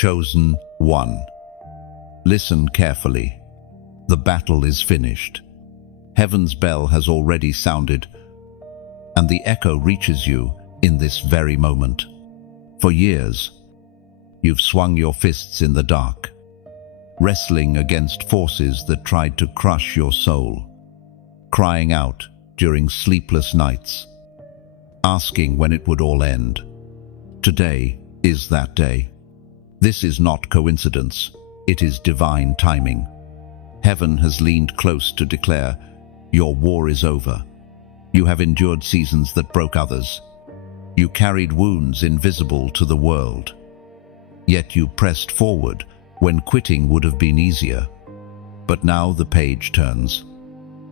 Chosen one. Listen carefully. The battle is finished. Heaven's bell has already sounded, and the echo reaches you in this very moment. For years, you've swung your fists in the dark, wrestling against forces that tried to crush your soul, crying out during sleepless nights, asking when it would all end. Today is that day. This is not coincidence, it is divine timing. Heaven has leaned close to declare, your war is over. You have endured seasons that broke others. You carried wounds invisible to the world. Yet you pressed forward when quitting would have been easier. But now the page turns.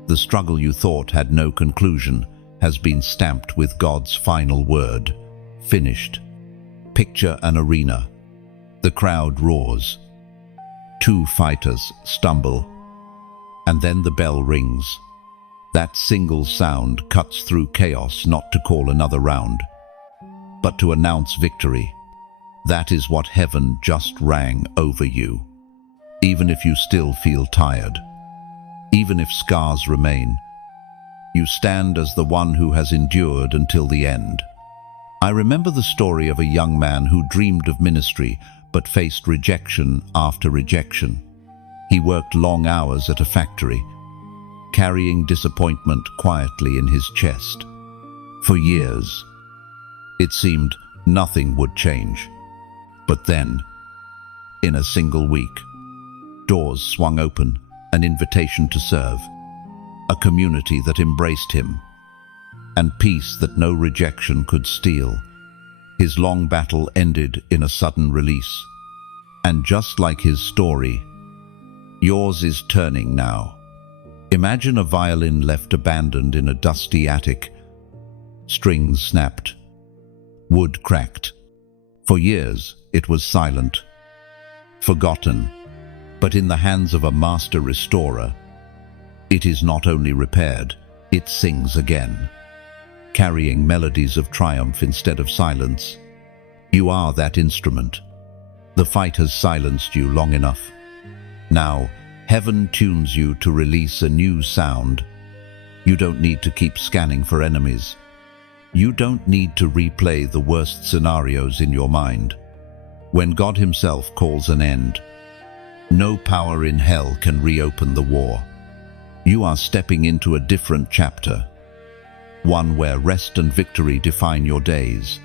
The struggle you thought had no conclusion has been stamped with God's final word, finished. Picture an arena. The crowd roars. Two fighters stumble, and then the bell rings. That single sound cuts through chaos, not to call another round, but to announce victory. That is what heaven just rang over you. Even if you still feel tired, even if scars remain, you stand as the one who has endured until the end. I remember the story of a young man who dreamed of ministry but faced rejection after rejection. He worked long hours at a factory, carrying disappointment quietly in his chest. For years, it seemed nothing would change. But then, in a single week, doors swung open, an invitation to serve, a community that embraced him, and peace that no rejection could steal. His long battle ended in a sudden release. And just like his story, yours is turning now. Imagine a violin left abandoned in a dusty attic. Strings snapped, wood cracked. For years, it was silent, forgotten, but in the hands of a master restorer, it is not only repaired, it sings again, carrying melodies of triumph instead of silence. You are that instrument. The fight has silenced you long enough. Now, heaven tunes you to release a new sound. You don't need to keep scanning for enemies. You don't need to replay the worst scenarios in your mind. When God Himself calls an end, no power in hell can reopen the war. You are stepping into a different chapter, one where rest and victory define your days.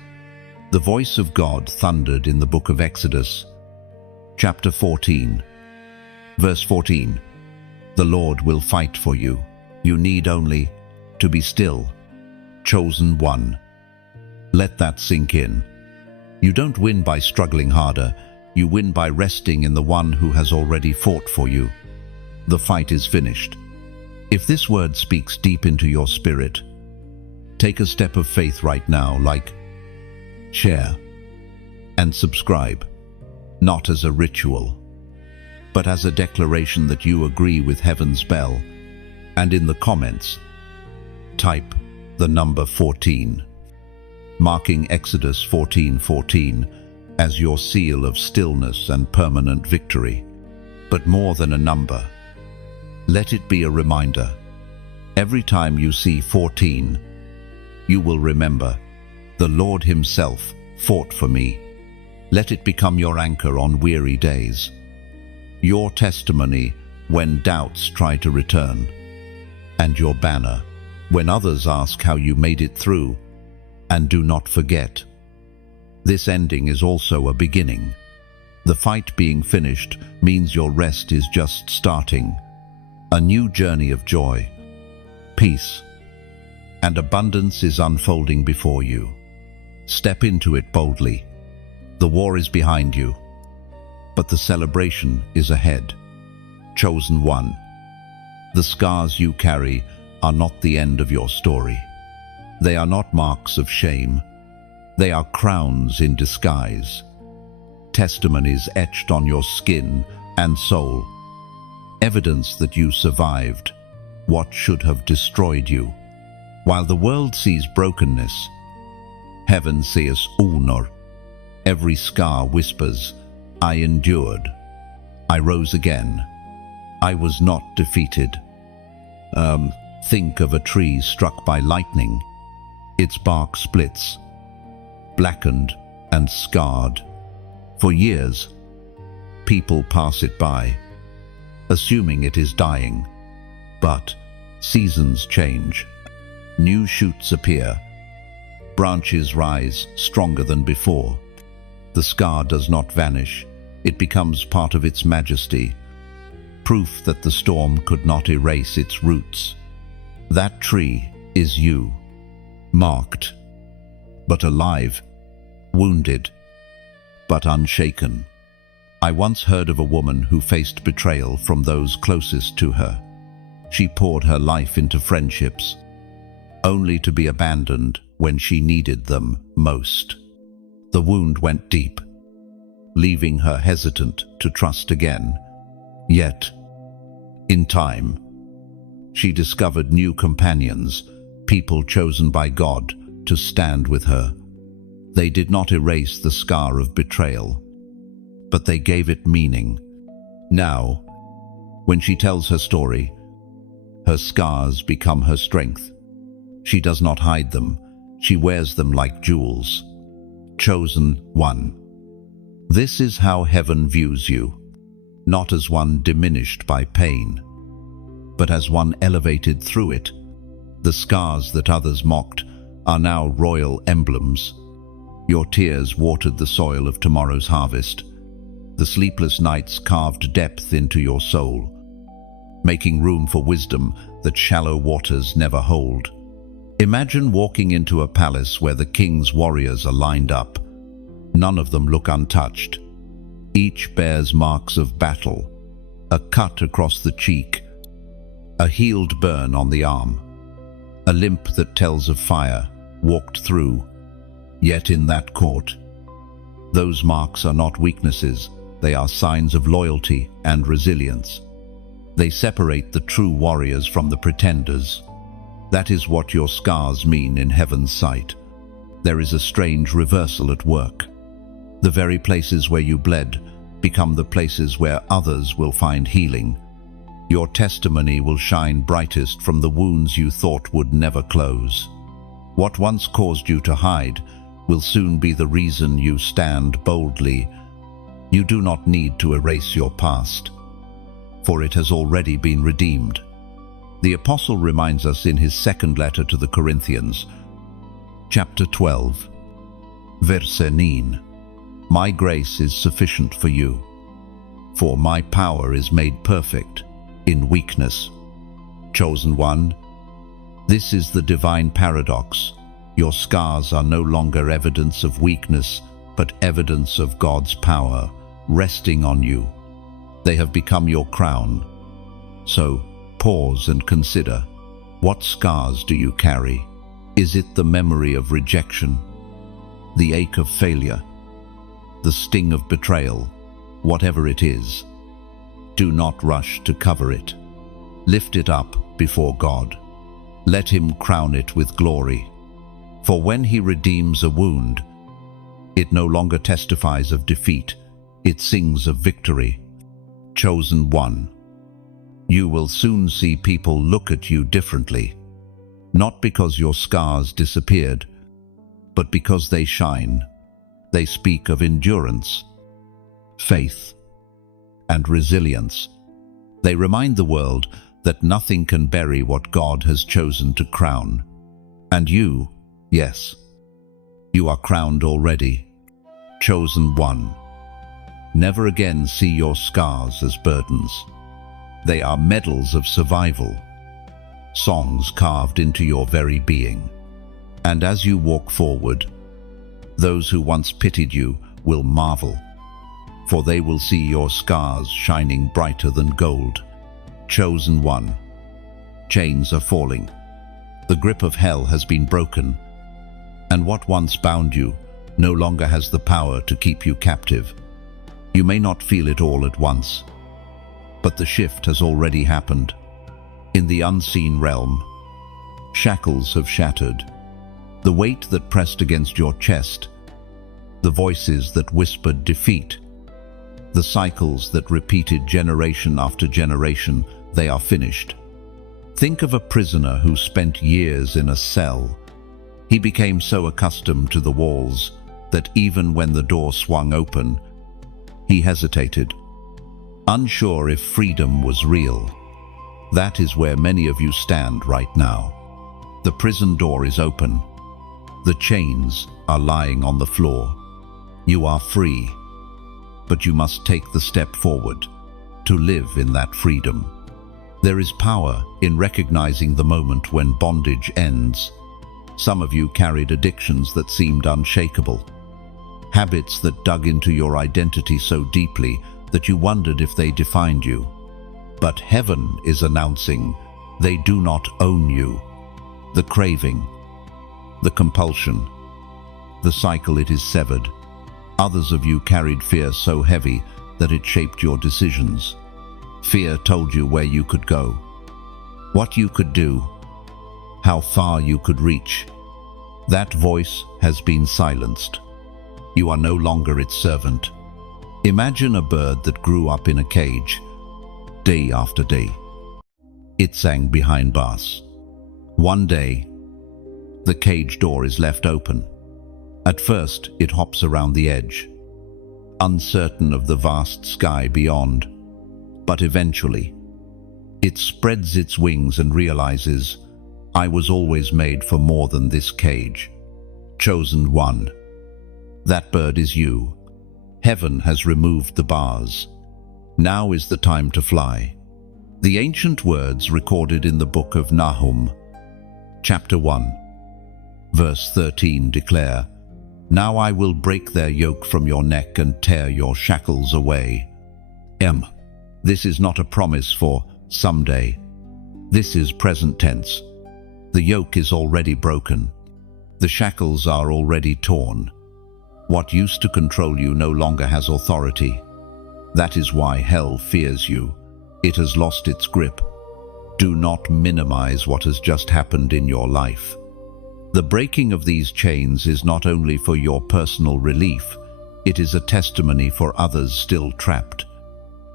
The voice of God thundered in the book of Exodus, chapter 14, verse 14. The Lord will fight for you. You need only to be still. Chosen one. Let that sink in. You don't win by struggling harder. You win by resting in the one who has already fought for you. The fight is finished. If this word speaks deep into your spirit, take a step of faith right now, like, share, and subscribe, not as a ritual, but as a declaration that you agree with heaven's bell. And in the comments, type the number 14, marking Exodus 14:14 as your seal of stillness and permanent victory. But more than a number, let it be a reminder. Every time you see 14, you will remember, the Lord Himself fought for me. Let it become your anchor on weary days, your testimony when doubts try to return, and your banner when others ask how you made it through. And do not forget, this ending is also a beginning. The fight being finished means your rest is just starting. A new journey of joy, peace, and abundance is unfolding before you. Step into it boldly. The war is behind you, but the celebration is ahead. Chosen one. The scars you carry are not the end of your story. They are not marks of shame. They are crowns in disguise. Testimonies etched on your skin and soul. Evidence that you survived what should have destroyed you. While the world sees brokenness, heaven sees honor. Every scar whispers, I endured. I rose again. I was not defeated. Think of a tree struck by lightning. Its bark splits, blackened and scarred. For years, people pass it by, assuming it is dying. But seasons change. New shoots appear. Branches rise stronger than before. The scar does not vanish. It becomes part of its majesty, proof that the storm could not erase its roots. That tree is you, marked, but alive, wounded, but unshaken. I once heard of a woman who faced betrayal from those closest to her. She poured her life into friendships, only to be abandoned when she needed them most. The wound went deep, leaving her hesitant to trust again. Yet, in time, she discovered new companions, people chosen by God to stand with her. They did not erase the scar of betrayal, but they gave it meaning. Now, when she tells her story, her scars become her strength. She does not hide them. She wears them like jewels. Chosen one. This is how heaven views you, not as one diminished by pain, but as one elevated through it. The scars that others mocked are now royal emblems. Your tears watered the soil of tomorrow's harvest. The sleepless nights carved depth into your soul, making room for wisdom that shallow waters never hold. Imagine walking into a palace where the king's warriors are lined up. None of them look untouched. Each bears marks of battle, a cut across the cheek, a healed burn on the arm, a limp that tells of fire walked through. Yet in that court, those marks are not weaknesses. They are signs of loyalty and resilience. They separate the true warriors from the pretenders. That is what your scars mean in heaven's sight. There is a strange reversal at work. The very places where you bled become the places where others will find healing. Your testimony will shine brightest from the wounds you thought would never close. What once caused you to hide will soon be the reason you stand boldly. You do not need to erase your past, for it has already been redeemed. The Apostle reminds us in his second letter to the Corinthians, chapter 12, verse 9, "My grace is sufficient for you, for my power is made perfect in weakness." Chosen one, this is the divine paradox. Your scars are no longer evidence of weakness, but evidence of God's power resting on you. They have become your crown. So, pause and consider, what scars do you carry? Is it the memory of rejection, the ache of failure, the sting of betrayal? Whatever it is, do not rush to cover it. Lift it up before God. Let him crown it with glory. For when he redeems a wound, it no longer testifies of defeat, it sings of victory. Chosen one, you will soon see people look at you differently, not because your scars disappeared, but because they shine. They speak of endurance, faith, and resilience. They remind the world that nothing can bury what God has chosen to crown. And you, yes, you are crowned already. Chosen one. Never again see your scars as burdens. They are medals of survival, songs carved into your very being. And as you walk forward, those who once pitied you will marvel, for they will see your scars shining brighter than gold. Chosen one. Chains are falling. The grip of hell has been broken, and what once bound you no longer has the power to keep you captive. You may not feel it all at once, but the shift has already happened. In the unseen realm, shackles have shattered. The weight that pressed against your chest, the voices that whispered defeat, The cycles that repeated generation after generation, they are finished. Think of a prisoner who spent years in a cell. He became so accustomed to the walls that even when the door swung open, he hesitated, unsure if freedom was real. That is where many of you stand right now. The prison door is open. The chains are lying on the floor. You are free, but you must take the step forward to live in that freedom. There is power in recognizing the moment when bondage ends. Some of you carried addictions that seemed unshakable, habits that dug into your identity so deeply that you wondered if they defined you. But heaven is announcing they do not own you. The craving, the compulsion, the cycle, it is severed. Others of you carried fear so heavy that it shaped your decisions. Fear told you where you could go, what you could do, how far you could reach. That voice has been silenced. You are no longer its servant. Imagine a bird that grew up in a cage, day after day. It sang behind bars. One day, the cage door is left open. At first, it hops around the edge, uncertain of the vast sky beyond. But eventually, it spreads its wings and realizes, I was always made for more than this cage. Chosen one. That bird is you. Heaven has removed the bars. Now is the time to fly. The ancient words recorded in the book of Nahum, chapter 1, verse 13 declare, Now I will break their yoke from your neck and tear your shackles away. This is not a promise for someday. This is present tense. The yoke is already broken. The shackles are already torn. What used to control you no longer has authority. That is why hell fears you. It has lost its grip. Do not minimize what has just happened in your life. The breaking of these chains is not only for your personal relief, it is a testimony for others still trapped.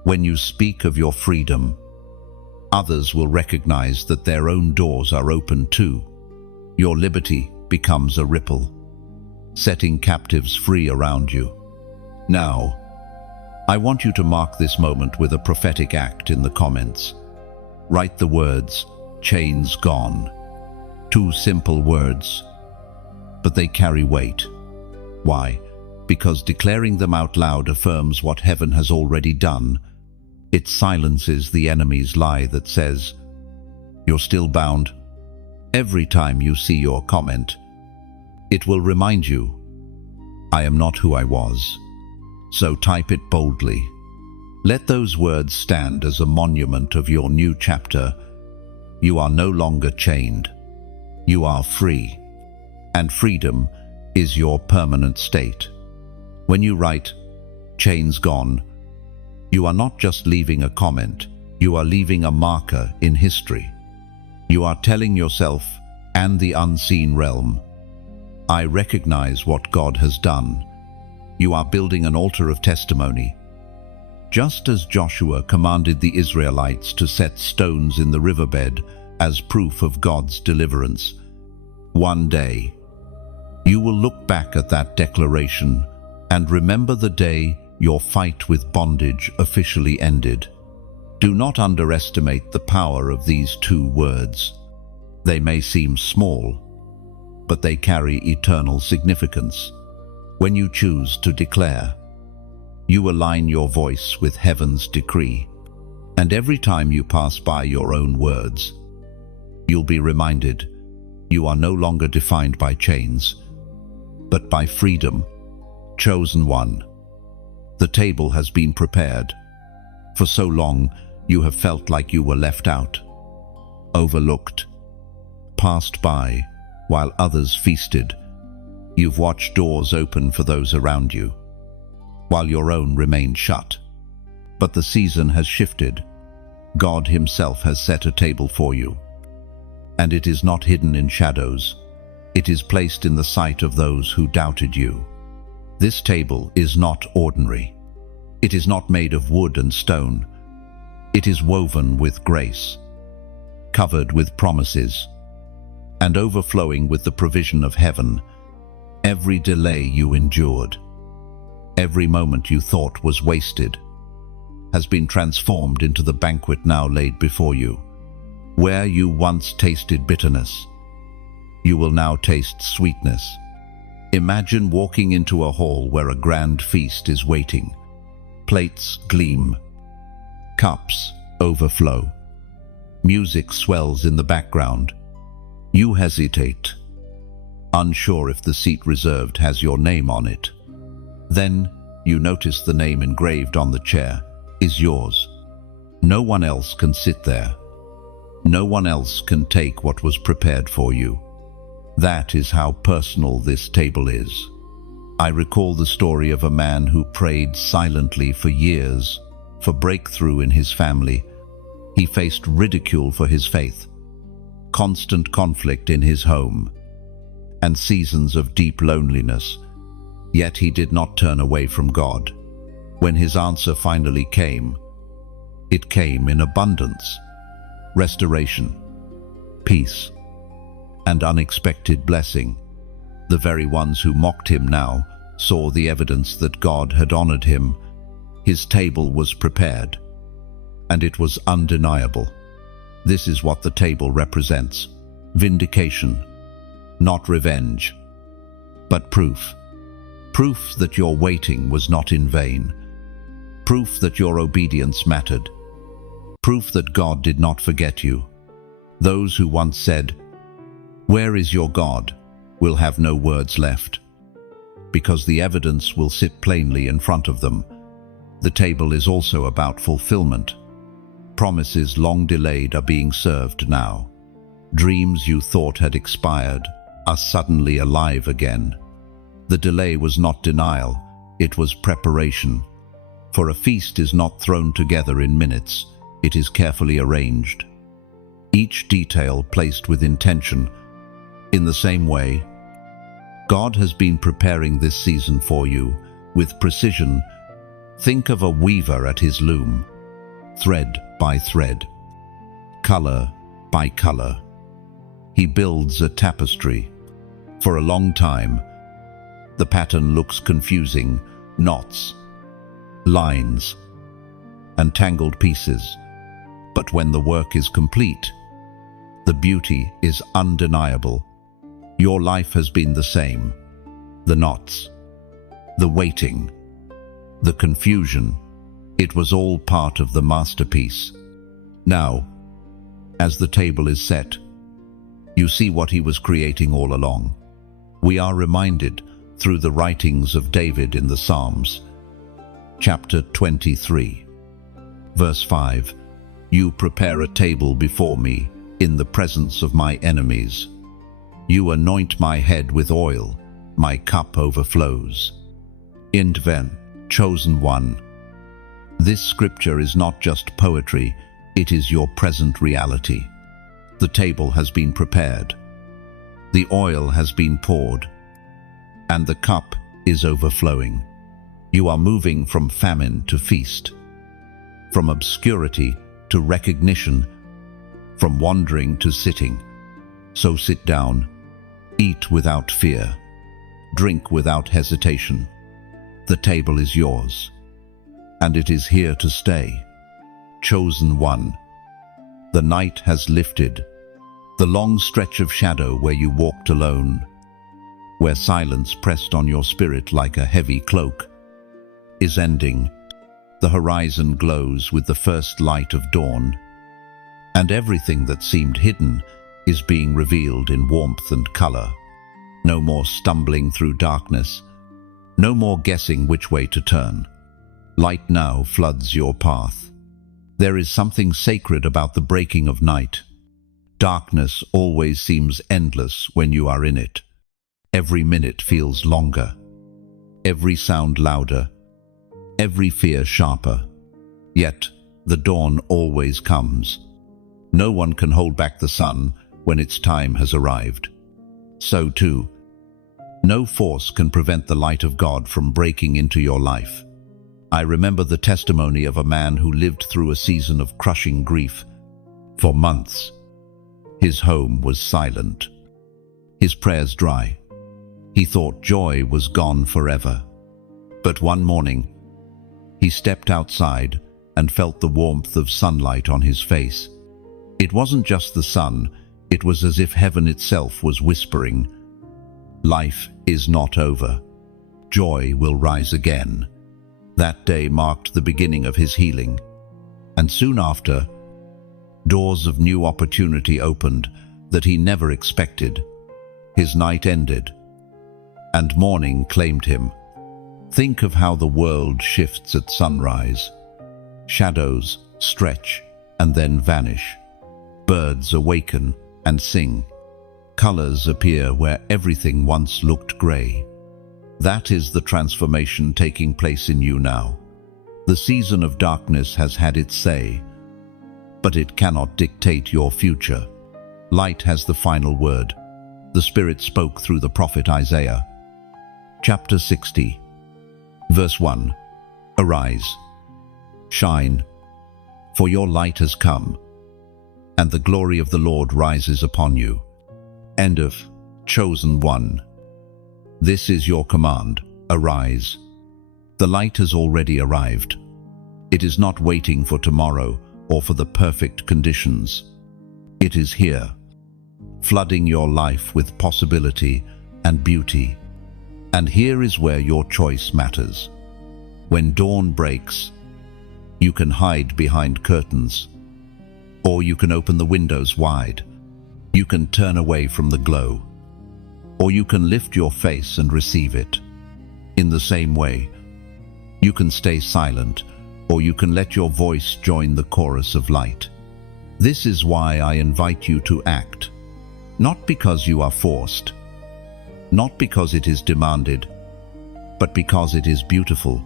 When you speak of your freedom, others will recognize that their own doors are open too. Your liberty becomes a ripple, setting captives free around you. Now, I want you to mark this moment with a prophetic act in the comments. Write the words, chains gone. 2 simple words, but they carry weight. Why? Because declaring them out loud affirms what heaven has already done. It silences the enemy's lie that says, you're still bound. Every time you see your comment, it will remind you, I am not who I was. So type it boldly. Let those words stand as a monument of your new chapter. You are no longer chained. You are free. And freedom is your permanent state. When you write, chains gone, you are not just leaving a comment, you are leaving a marker in history. You are telling yourself and the unseen realm, I recognize what God has done. You are building an altar of testimony. Just as Joshua commanded the Israelites to set stones in the riverbed as proof of God's deliverance, one day you will look back at that declaration and remember the day your fight with bondage officially ended. Do not underestimate the power of these 2 words. They may seem small, but they carry eternal significance. When you choose to declare, you align your voice with heaven's decree. And every time you pass by your own words, you'll be reminded you are no longer defined by chains, but by freedom. Chosen one. The table has been prepared. For so long, you have felt like you were left out, overlooked, passed by, while others feasted. You've watched doors open for those around you, while your own remained shut. But the season has shifted. God Himself has set a table for you. And it is not hidden in shadows. It is placed in the sight of those who doubted you. This table is not ordinary. It is not made of wood and stone. It is woven with grace, covered with promises, and overflowing with the provision of heaven. Every delay you endured, every moment you thought was wasted, has been transformed into the banquet now laid before you. Where you once tasted bitterness, you will now taste sweetness. Imagine walking into a hall where a grand feast is waiting. Plates gleam, cups overflow, music swells in the background. You hesitate, unsure if the seat reserved has your name on it. Then you notice the name engraved on the chair is yours. No one else can sit there. No one else can take what was prepared for you. That is how personal this table is. I recall the story of a man who prayed silently for years for breakthrough in his family. He faced ridicule for his faith, constant conflict in his home, and seasons of deep loneliness. Yet he did not turn away from God. When his answer finally came, it came in abundance, restoration, peace, and unexpected blessing. The very ones who mocked him now saw the evidence that God had honored him. His table was prepared, and it was undeniable. This is what the table represents: vindication, not revenge, but proof. Proof that your waiting was not in vain. Proof that your obedience mattered. Proof that God did not forget you. Those who once said, "Where is your God?" will have no words left, because the evidence will sit plainly in front of them. The table is also about fulfillment. Promises long delayed are being served now. Dreams you thought had expired are suddenly alive again. The delay was not denial, it was preparation. For a feast is not thrown together in minutes, it is carefully arranged. Each detail placed with intention. In the same way, God has been preparing this season for you with precision. Think of a weaver at his loom, thread by thread, color by color. He builds a tapestry. For a long time, the pattern looks confusing: knots, lines, and tangled pieces. But when the work is complete, the beauty is undeniable. Your life has been the same. The knots, the waiting, the confusion, it was all part of the masterpiece. Now, as the table is set, you see what he was creating all along. We are reminded through the writings of David in the Psalms. Chapter 23, verse 5, "You prepare a table before me in the presence of my enemies. You anoint my head with oil, my cup overflows." Indven, chosen one. This scripture is not just poetry, it is your present reality. The table has been prepared. The oil has been poured, and the cup is overflowing. You are moving from famine to feast, from obscurity to recognition, from wandering to sitting. So sit down, eat without fear, drink without hesitation. The table is yours, and it is here to stay. Chosen one. The night has lifted. The long stretch of shadow where you walked alone, where silence pressed on your spirit like a heavy cloak, is ending. The horizon glows with the first light of dawn, and everything that seemed hidden is being revealed in warmth and color. No more stumbling through darkness, no more guessing which way to turn. Light now floods your path. There is something sacred about the breaking of night. Darkness always seems endless when you are in it. Every minute feels longer, every sound louder, every fear sharper. Yet the dawn always comes. No one can hold back the sun when its time has arrived. So too, no force can prevent the light of God from breaking into your life. I remember the testimony of a man who lived through a season of crushing grief. For months, his home was silent, his prayers dry. He thought joy was gone forever. But one morning, he stepped outside and felt the warmth of sunlight on his face. It wasn't just the sun, it was as if heaven itself was whispering, "Life is not over. Joy will rise again." That day marked the beginning of his healing. And soon after, doors of new opportunity opened that he never expected. His night ended, and morning claimed him. Think of how the world shifts at sunrise. Shadows stretch and then vanish. Birds awaken and sing. Colors appear where everything once looked gray. That is the transformation taking place in you now. The season of darkness has had its say, but it cannot dictate your future. Light has the final word. The Spirit spoke through the prophet Isaiah. Chapter 60, verse 1. Arise, shine, for your light has come, and the glory of the Lord rises upon you. End of Chosen One. This is your command, arise. The light has already arrived. It is not waiting for tomorrow or for the perfect conditions. It is here, flooding your life with possibility and beauty. And here is where your choice matters. When dawn breaks, you can hide behind curtains, or you can open the windows wide. You can turn away from the glow, or you can lift your face and receive it. In the same way, you can stay silent, or you can let your voice join the chorus of light. This is why I invite you to act, not because you are forced, not because it is demanded, but because it is beautiful.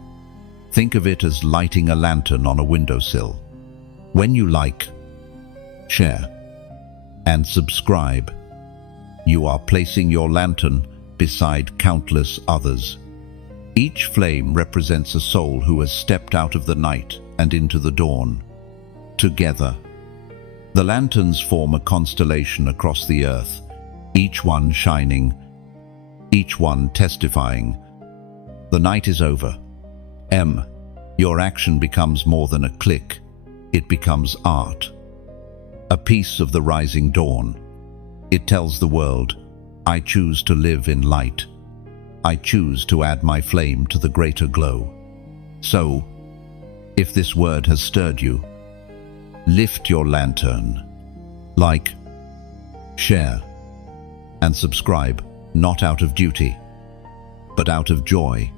Think of it as lighting a lantern on a windowsill. When you like, share, and subscribe, you are placing your lantern beside countless others. Each flame represents a soul who has stepped out of the night and into the dawn. Together, the lanterns form a constellation across the earth, each one shining, each one testifying. The night is over. Your action becomes more than a click. It becomes art. A piece of the rising dawn. It tells the world, I choose to live in light. I choose to add my flame to the greater glow. So, if this word has stirred you, lift your lantern. Like, share, and subscribe, not out of duty, but out of joy.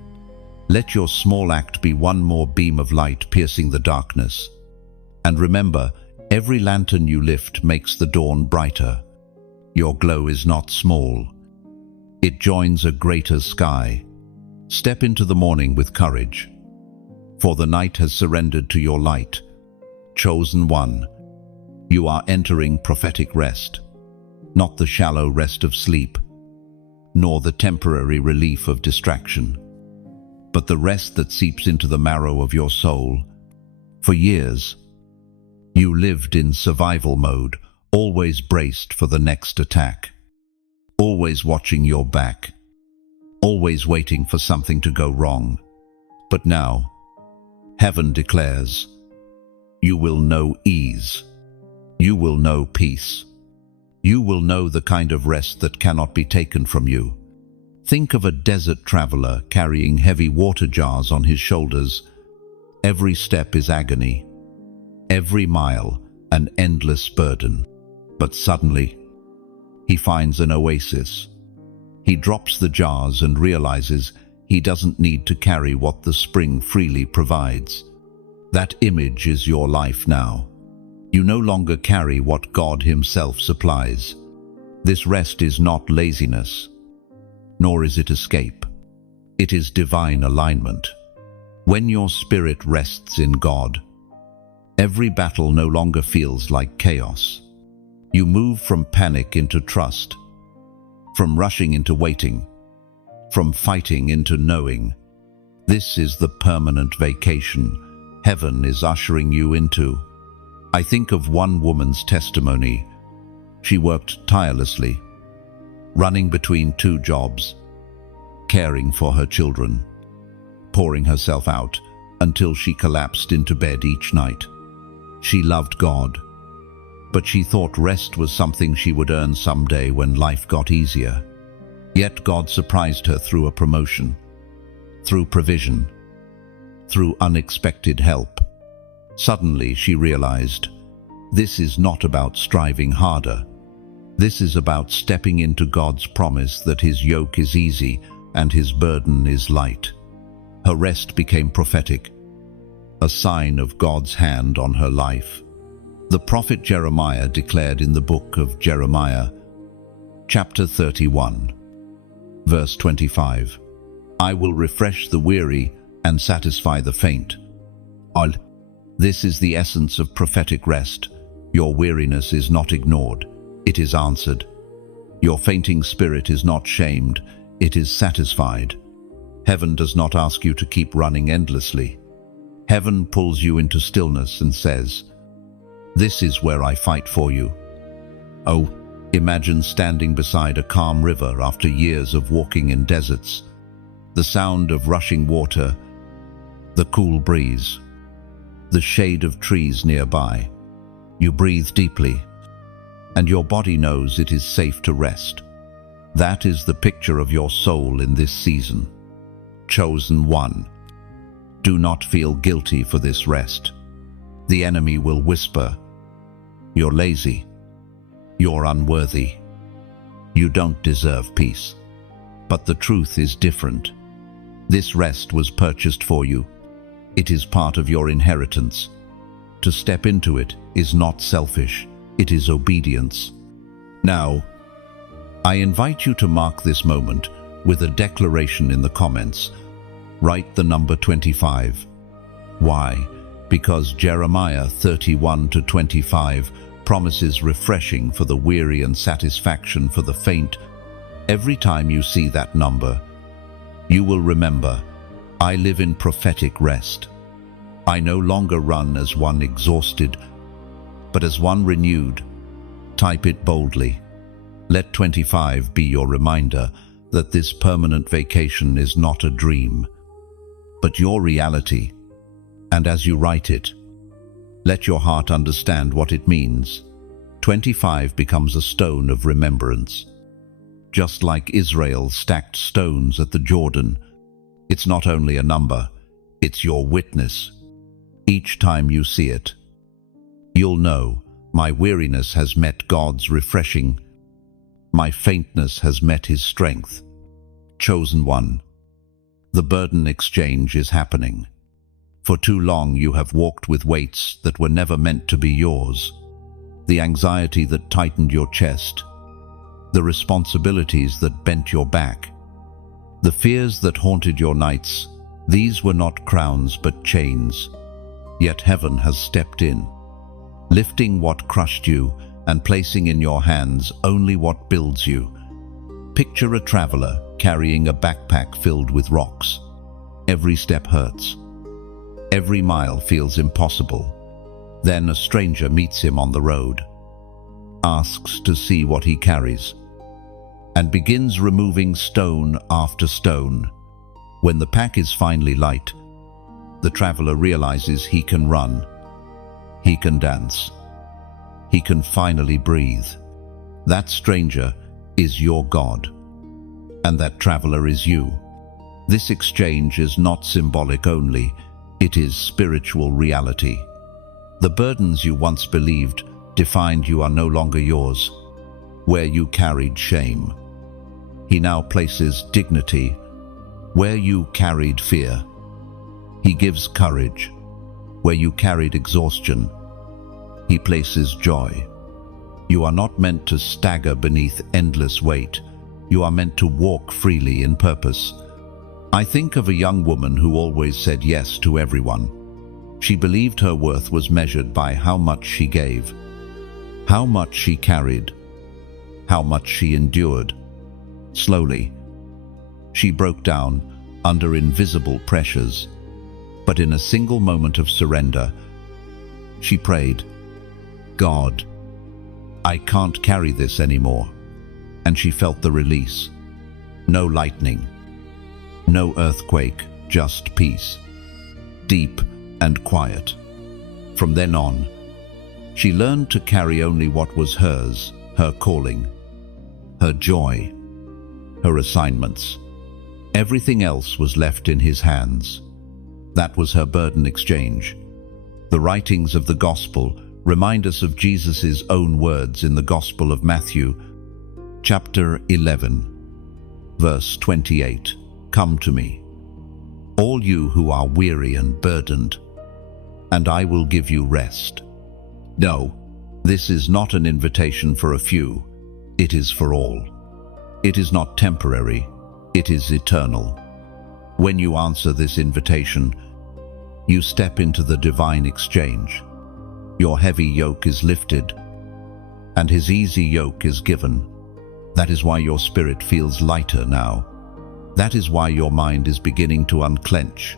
Let your small act be one more beam of light piercing the darkness. And remember, every lantern you lift makes the dawn brighter. Your glow is not small. It joins a greater sky. Step into the morning with courage, for the night has surrendered to your light. Chosen one, you are entering prophetic rest, not the shallow rest of sleep, nor the temporary relief of distraction, but the rest that seeps into the marrow of your soul. For years, you lived in survival mode, always braced for the next attack, always watching your back, always waiting for something to go wrong. But now, heaven declares, you will know ease. You will know peace. You will know the kind of rest that cannot be taken from you. Think of a desert traveler carrying heavy water jars on his shoulders. Every step is agony, every mile an endless burden. But suddenly, he finds an oasis. He drops the jars and realizes he doesn't need to carry what the spring freely provides. That image is your life now. You no longer carry what God Himself supplies. This rest is not laziness, nor is it escape. It is divine alignment. When your spirit rests in God, every battle no longer feels like chaos. You move from panic into trust, from rushing into waiting, from fighting into knowing. This is the permanent vacation heaven is ushering you into. I think of one woman's testimony. She worked tirelessly, running between 2 jobs, caring for her children, pouring herself out until she collapsed into bed each night. She loved God, but she thought rest was something she would earn someday when life got easier. Yet God surprised her through a promotion, through provision, through unexpected help. Suddenly she realized, this is not about striving harder. This is about stepping into God's promise that His yoke is easy and His burden is light. Her rest became prophetic, a sign of God's hand on her life. The prophet Jeremiah declared in the book of Jeremiah, chapter 31, verse 25, I will refresh the weary and satisfy the faint. This is the essence of prophetic rest. Your weariness is not ignored, it is answered. Your fainting spirit is not shamed, it is satisfied. Heaven does not ask you to keep running endlessly. Heaven pulls you into stillness and says, this is where I fight for you. Oh, imagine standing beside a calm river after years of walking in deserts. The sound of rushing water, the cool breeze, the shade of trees nearby. You breathe deeply, and your body knows it is safe to rest. That is the picture of your soul in this season. Chosen one, do not feel guilty for this rest. The enemy will whisper, you're lazy, you're unworthy, you don't deserve peace. But the truth is different. This rest was purchased for you. It is part of your inheritance. To step into it is not selfish, it is obedience. Now, I invite you to mark this moment with a declaration in the comments. Write the number 25. Why? Because Jeremiah 31-25 promises refreshing for the weary and satisfaction for the faint. Every time you see that number, you will remember, I live in prophetic rest. I no longer run as one exhausted, but as one renewed. Type it boldly. Let 25 be your reminder that this permanent vacation is not a dream, but your reality. And as you write it, let your heart understand what it means. 25 becomes a stone of remembrance. Just like Israel stacked stones at the Jordan, it's not only a number, it's your witness. Each time you see it, you'll know, my weariness has met God's refreshing. My faintness has met His strength. Chosen one, the burden exchange is happening. For too long you have walked with weights that were never meant to be yours. The anxiety that tightened your chest, the responsibilities that bent your back, the fears that haunted your nights, these were not crowns but chains. Yet heaven has stepped in, lifting what crushed you and placing in your hands only what builds you. Picture a traveler carrying a backpack filled with rocks. Every step hurts. Every mile feels impossible. Then a stranger meets him on the road, asks to see what he carries, and begins removing stone after stone. When the pack is finally light, the traveler realizes he can run, he can dance, he can finally breathe. That stranger is your God, and that traveler is you. This exchange is not symbolic only, it is spiritual reality. The burdens you once believed defined you are no longer yours. Where you carried shame, He now places dignity. Where you carried fear, He gives courage. Where you carried exhaustion, He places joy. You are not meant to stagger beneath endless weight. You are meant to walk freely in purpose. I think of a young woman who always said yes to everyone. She believed her worth was measured by how much she gave, how much she carried, how much she endured. Slowly, she broke down, under invisible pressures. But in a single moment of surrender, she prayed, "God, I can't carry this anymore." And she felt the release. No lightning, no earthquake, just peace, deep and quiet. From then on, she learned to carry only what was hers, her calling, her joy, her assignments. Everything else was left in his hands. That was her burden exchange. The writings of the Gospel remind us of Jesus' own words in the Gospel of Matthew, chapter 11, verse 28. "Come to me, all you who are weary and burdened, and I will give you rest." No, this is not an invitation for a few. It is for all. It is not temporary. It is eternal. When you answer this invitation, you step into the divine exchange. Your heavy yoke is lifted, and his easy yoke is given. That is why your spirit feels lighter now. That is why your mind is beginning to unclench,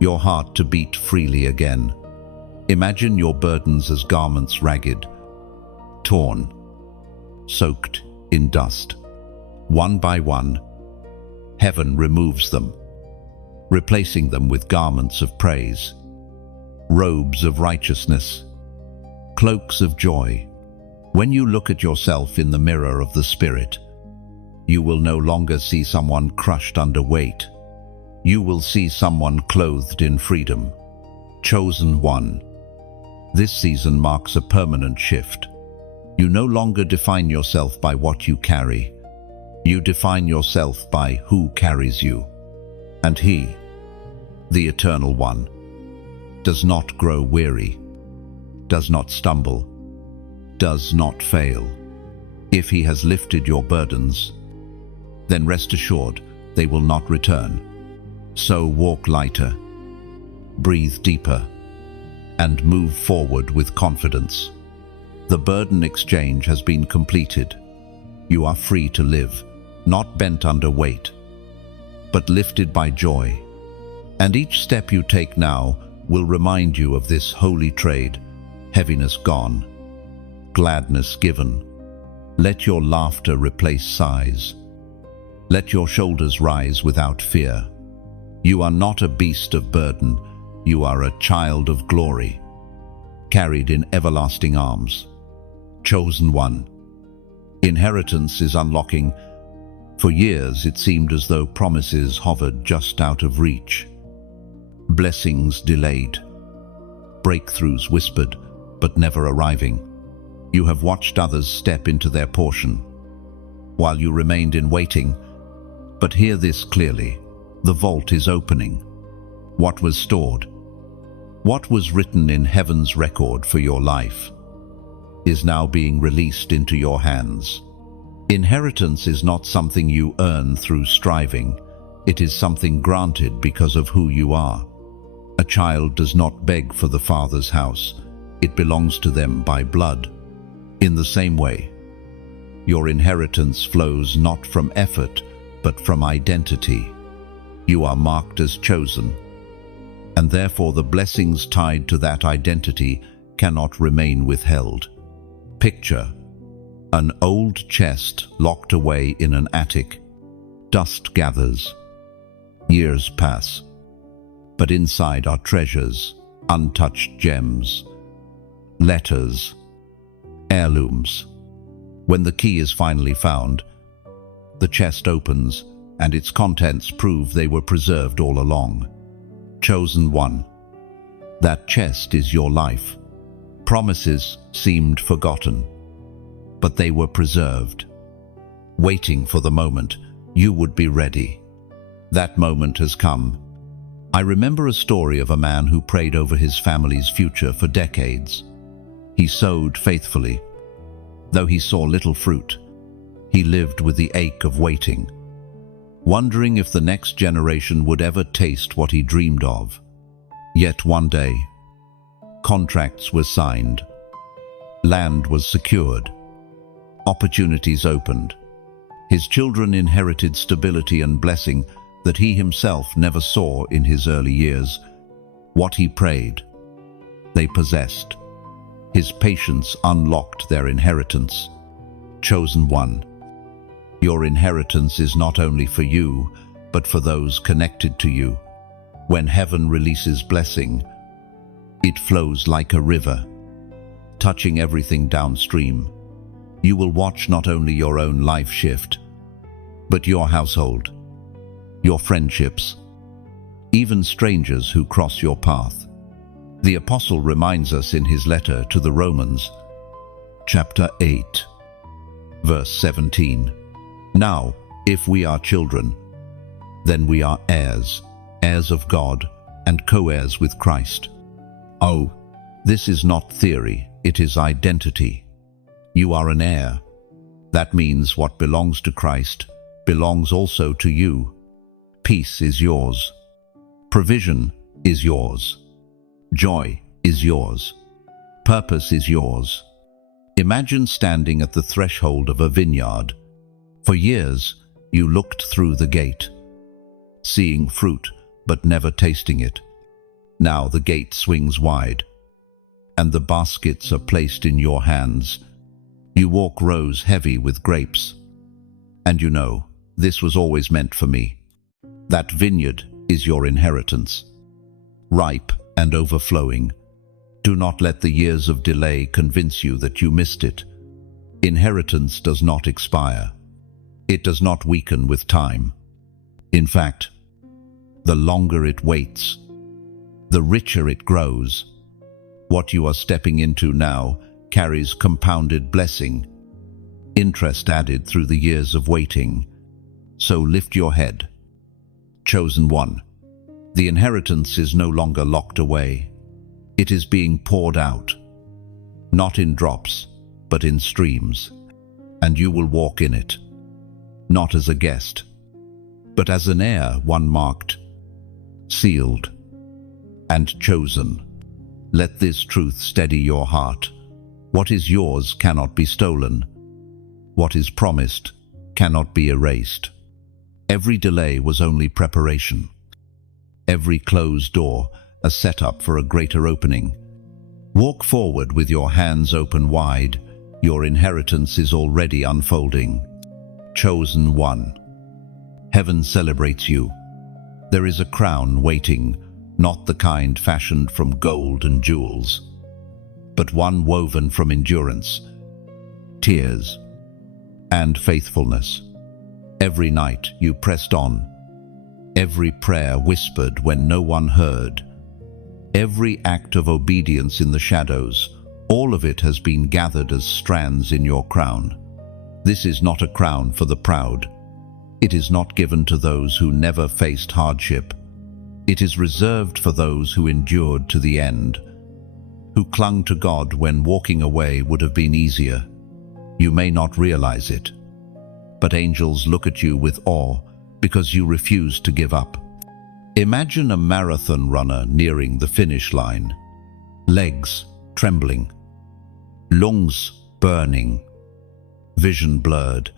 your heart to beat freely again. Imagine your burdens as garments ragged, torn, soaked in dust. One by one, heaven removes them, replacing them with garments of praise, robes of righteousness, cloaks of joy. When you look at yourself in the mirror of the Spirit, you will no longer see someone crushed under weight. You will see someone clothed in freedom, chosen one. This season marks a permanent shift. You no longer define yourself by what you carry. You define yourself by who carries you. And He, the Eternal One, does not grow weary, does not stumble, does not fail. If He has lifted your burdens, then rest assured they will not return. So walk lighter, breathe deeper, and move forward with confidence. The burden exchange has been completed. You are free to live, not bent under weight, but lifted by joy. And each step you take now will remind you of this holy trade: heaviness gone, gladness given. Let your laughter replace sighs. Let your shoulders rise without fear. You are not a beast of burden. You are a child of glory, carried in everlasting arms. Chosen one. Inheritance is unlocking. For years it seemed as though promises hovered just out of reach. Blessings delayed. Breakthroughs whispered, but never arriving. You have watched others step into their portion, while you remained in waiting. But hear this clearly: the vault is opening. What was stored, what was written in heaven's record for your life, is now being released into your hands. Inheritance is not something you earn through striving. It is something granted because of who you are. A child does not beg for the Father's house. It belongs to them by blood. In the same way, your inheritance flows not from effort, but from identity. You are marked as chosen, and therefore the blessings tied to that identity cannot remain withheld. Picture an old chest locked away in an attic. Dust gathers. Years pass. But inside are treasures, untouched gems, letters, heirlooms. When the key is finally found, the chest opens, and its contents prove they were preserved all along. Chosen one. That chest is your life. Promises seemed forgotten, but they were preserved, waiting for the moment you would be ready. That moment has come. I remember a story of a man who prayed over his family's future for decades. He sowed faithfully. Though he saw little fruit, he lived with the ache of waiting, wondering if the next generation would ever taste what he dreamed of. Yet one day, contracts were signed, land was secured, opportunities opened. His children inherited stability and blessing, that he himself never saw in his early years. What he prayed, they possessed. His patience unlocked their inheritance. Chosen one, your inheritance is not only for you, but for those connected to you. When heaven releases blessing, it flows like a river, touching everything downstream. You will watch not only your own life shift, but your household, your friendships, even strangers who cross your path. The apostle reminds us in his letter to the Romans, chapter 8, verse 17. Now, if we are children, then we are heirs, heirs of God, and co-heirs with Christ. Oh, this is not theory, it is identity. You are an heir. That means what belongs to Christ belongs also to you. Peace is yours. Provision is yours. Joy is yours. Purpose is yours. Imagine standing at the threshold of a vineyard. For years, you looked through the gate, seeing fruit but never tasting it. Now the gate swings wide, and the baskets are placed in your hands. You walk rows heavy with grapes. And you know, this was always meant for me. That vineyard is your inheritance, ripe and overflowing. Do not let the years of delay convince you that you missed it. Inheritance does not expire. It does not weaken with time. In fact, the longer it waits, the richer it grows. What you are stepping into now carries compounded blessing, interest added through the years of waiting. So lift your head. Chosen one, the inheritance is no longer locked away. It is being poured out, not in drops, but in streams, and you will walk in it, not as a guest, but as an heir, one marked, sealed, and chosen. Let this truth steady your heart. What is yours cannot be stolen. What is promised cannot be erased. Every delay was only preparation. Every closed door a setup for a greater opening. Walk forward with your hands open wide. Your inheritance is already unfolding. Chosen one, heaven celebrates you. There is a crown waiting, not the kind fashioned from gold and jewels, but one woven from endurance, tears, and faithfulness. Every night you pressed on, every prayer whispered when no one heard, every act of obedience in the shadows, all of it has been gathered as strands in your crown. This is not a crown for the proud. It is not given to those who never faced hardship. It is reserved for those who endured to the end, who clung to God when walking away would have been easier. You may not realize it, but angels look at you with awe because you refuse to give up. Imagine a marathon runner nearing the finish line, legs trembling, lungs burning, vision blurred,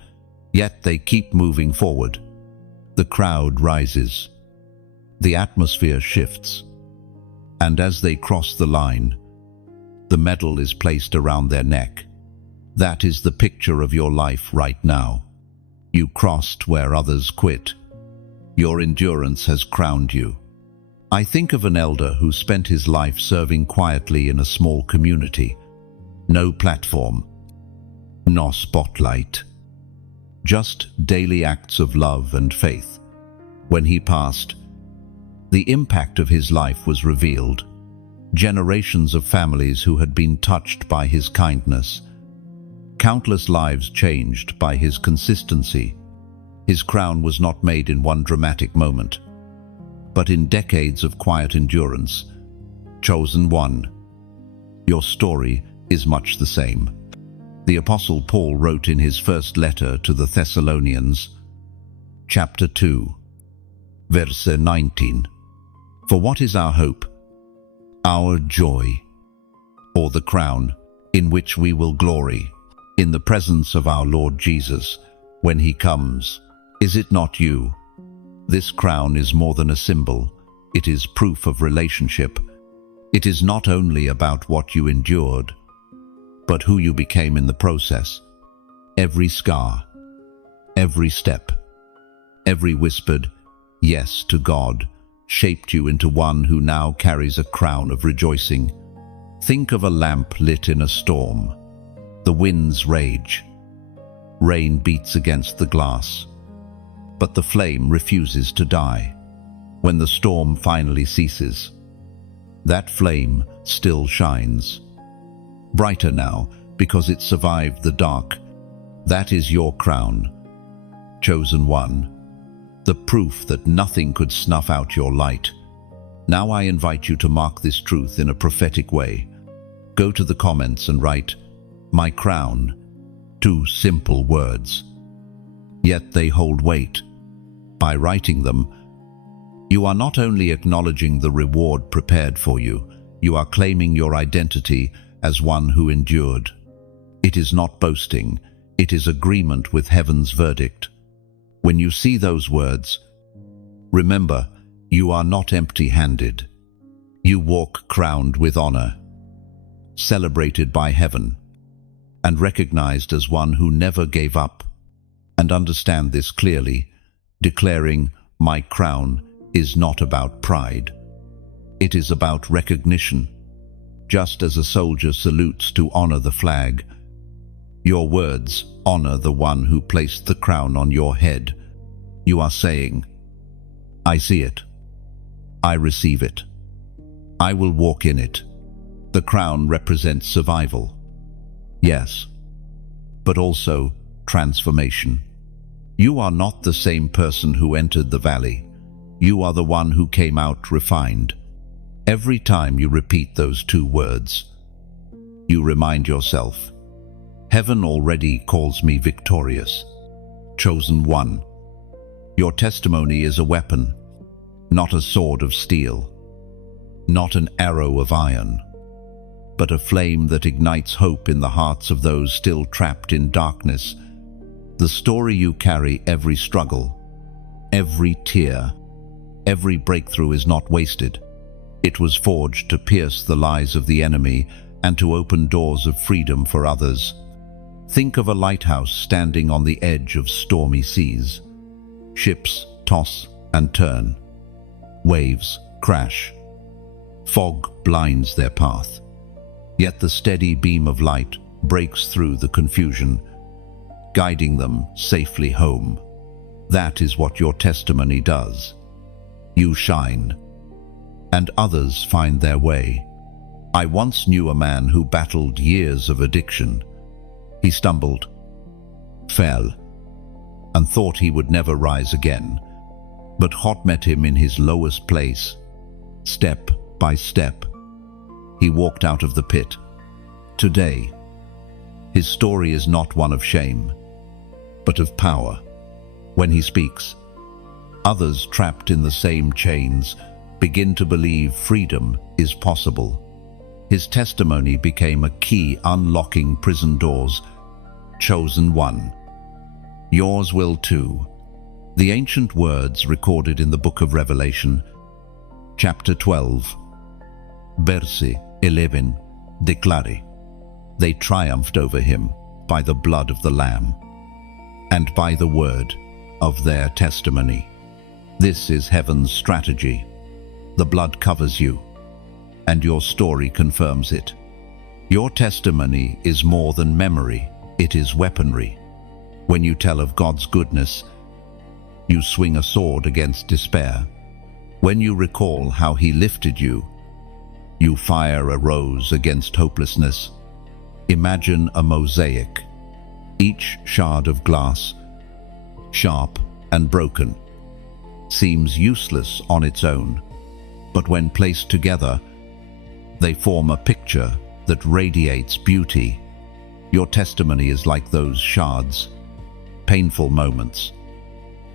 yet they keep moving forward. The crowd rises, the atmosphere shifts, and as they cross the line, the medal is placed around their neck. That is the picture of your life right now. You crossed where others quit. Your endurance has crowned you. I think of an elder who spent his life serving quietly in a small community. No platform, no spotlight, just daily acts of love and faith. When he passed, the impact of his life was revealed. Generations of families who had been touched by his kindness. Countless lives changed by his consistency. His crown was not made in one dramatic moment, but in decades of quiet endurance. Chosen one, your story is much the same. The Apostle Paul wrote in his first letter to the Thessalonians, chapter 2, verse 19, "For what is our hope, our joy, or the crown in which we will glory in the presence of our Lord Jesus when he comes? Is it not you, This crown is more than a symbol. It is proof of relationship. It is not only about what you endured, but who you became in the process. Every scar, every step, every whispered yes to God shaped you into one who now carries a crown of rejoicing. Think of a lamp lit in a storm. The winds rage. Rain beats against the glass. But the flame refuses to die. When the storm finally ceases, that flame still shines. Brighter now, because it survived the dark. That is your crown, chosen one. The proof that nothing could snuff out your light. Now I invite you to mark this truth in a prophetic way. Go to the comments and write, "My crown," 2 simple words. Yet they hold weight. By writing them, you are not only acknowledging the reward prepared for you, you are claiming your identity as one who endured. It is not boasting, it is agreement with heaven's verdict. When you see those words, remember, you are not empty-handed. You walk crowned with honor, celebrated by heaven, and recognized as one who never gave up. And understand this clearly, declaring, "My crown is not about pride. It is about recognition." Just as a soldier salutes to honor the flag, your words honor the one who placed the crown on your head. You are saying, "I see it. I receive it. I will walk in it." The crown represents survival. Yes, but also transformation. You are not the same person who entered the valley. You are the one who came out refined. Every time you repeat those 2 words, you remind yourself, heaven already calls me victorious, chosen one. Your testimony is a weapon, not a sword of steel, not an arrow of iron, but a flame that ignites hope in the hearts of those still trapped in darkness. The story you carry, every struggle, every tear, every breakthrough is not wasted. It was forged to pierce the lies of the enemy and to open doors of freedom for others. Think of a lighthouse standing on the edge of stormy seas. Ships toss and turn. Waves crash. Fog blinds their path. Yet the steady beam of light breaks through the confusion, guiding them safely home. That is what your testimony does. You shine, and others find their way. I once knew a man who battled years of addiction. He stumbled, fell, and thought he would never rise again. But God met him in his lowest place. Step by step, he walked out of the pit. Today, his story is not one of shame, but of power. When he speaks, others trapped in the same chains begin to believe freedom is possible. His testimony became a key unlocking prison doors. Chosen one. Yours will too. The ancient words recorded in the book of Revelation, chapter 12, verse 11, declare, they triumphed over him by the blood of the Lamb and by the word of their testimony. This is heaven's strategy. The blood covers you, and your story confirms it. Your testimony is more than memory, it is weaponry. When you tell of God's goodness, you swing a sword against despair. When you recall how He lifted you, you fire a rose against hopelessness. Imagine a mosaic, each shard of glass, sharp and broken, seems useless on its own, but when placed together, they form a picture that radiates beauty. Your testimony is like those shards, painful moments,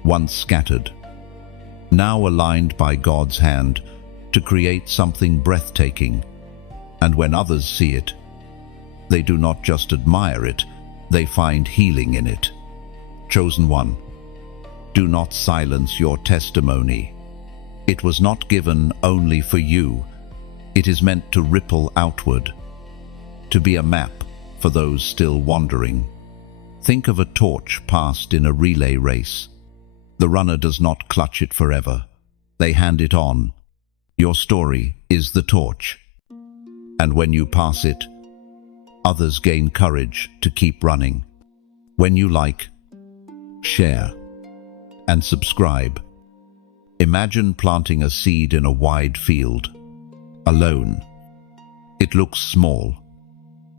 once scattered, now aligned by God's hand to create something breathtaking. And when others see it, they do not just admire it, they find healing in it. Chosen one, Do not silence your testimony. It was not given only for you. It is meant to ripple outward, to be a map for those still wandering. Think of a torch passed in a relay race. The runner does not clutch it forever. They hand it on. Your story is the torch. And when you pass it, others gain courage to keep running. When you like, share, and subscribe, imagine planting a seed in a wide field, alone. It looks small,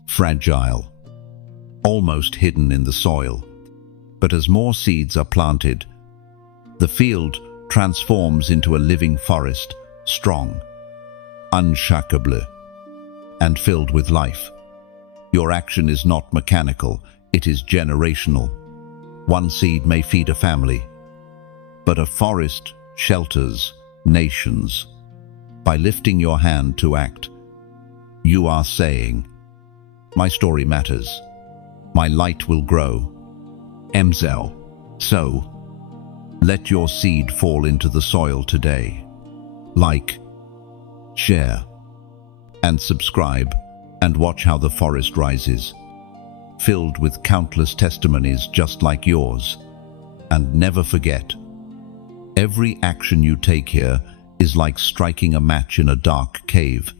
fragile, almost hidden in the soil. But as more seeds are planted, the field transforms into a living forest, strong, unshakable, and filled with life. Your action is not mechanical, it is generational. One seed may feed a family, but a forest shelters nations. By lifting your hand to act, you are saying, my story matters. My light will grow. Emzel. So, let your seed fall into the soil today. Like, share, and subscribe, and watch how the forest rises, filled with countless testimonies just like yours. And never forget, every action you take here is like striking a match in a dark cave.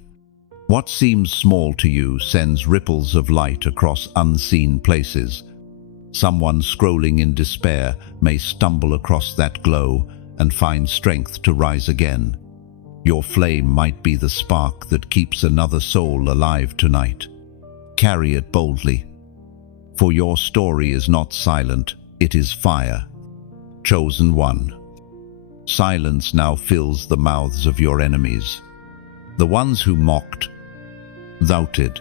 What seems small to you sends ripples of light across unseen places. Someone scrolling in despair may stumble across that glow and find strength to rise again. Your flame might be the spark that keeps another soul alive tonight. Carry it boldly, for your story is not silent, it is fire. Chosen one. Silence now fills the mouths of your enemies, the ones who mocked, doubted,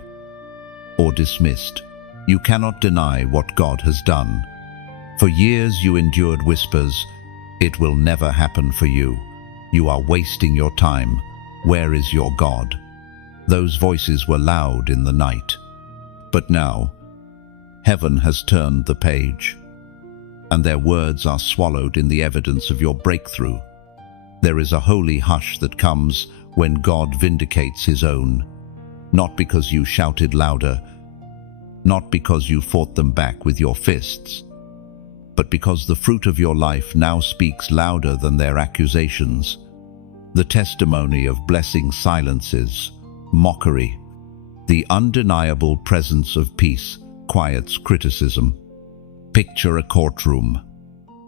or dismissed. You cannot deny what God has done. For years you endured whispers, it will never happen for you. You are wasting your time. Where is your God? Those voices were loud in the night. But now, heaven has turned the page, and their words are swallowed in the evidence of your breakthrough. There is a holy hush that comes when God vindicates his own, not because you shouted louder, not because you fought them back with your fists, but because the fruit of your life now speaks louder than their accusations. The testimony of blessing silences mockery. The undeniable presence of peace quiets criticism. Picture a courtroom.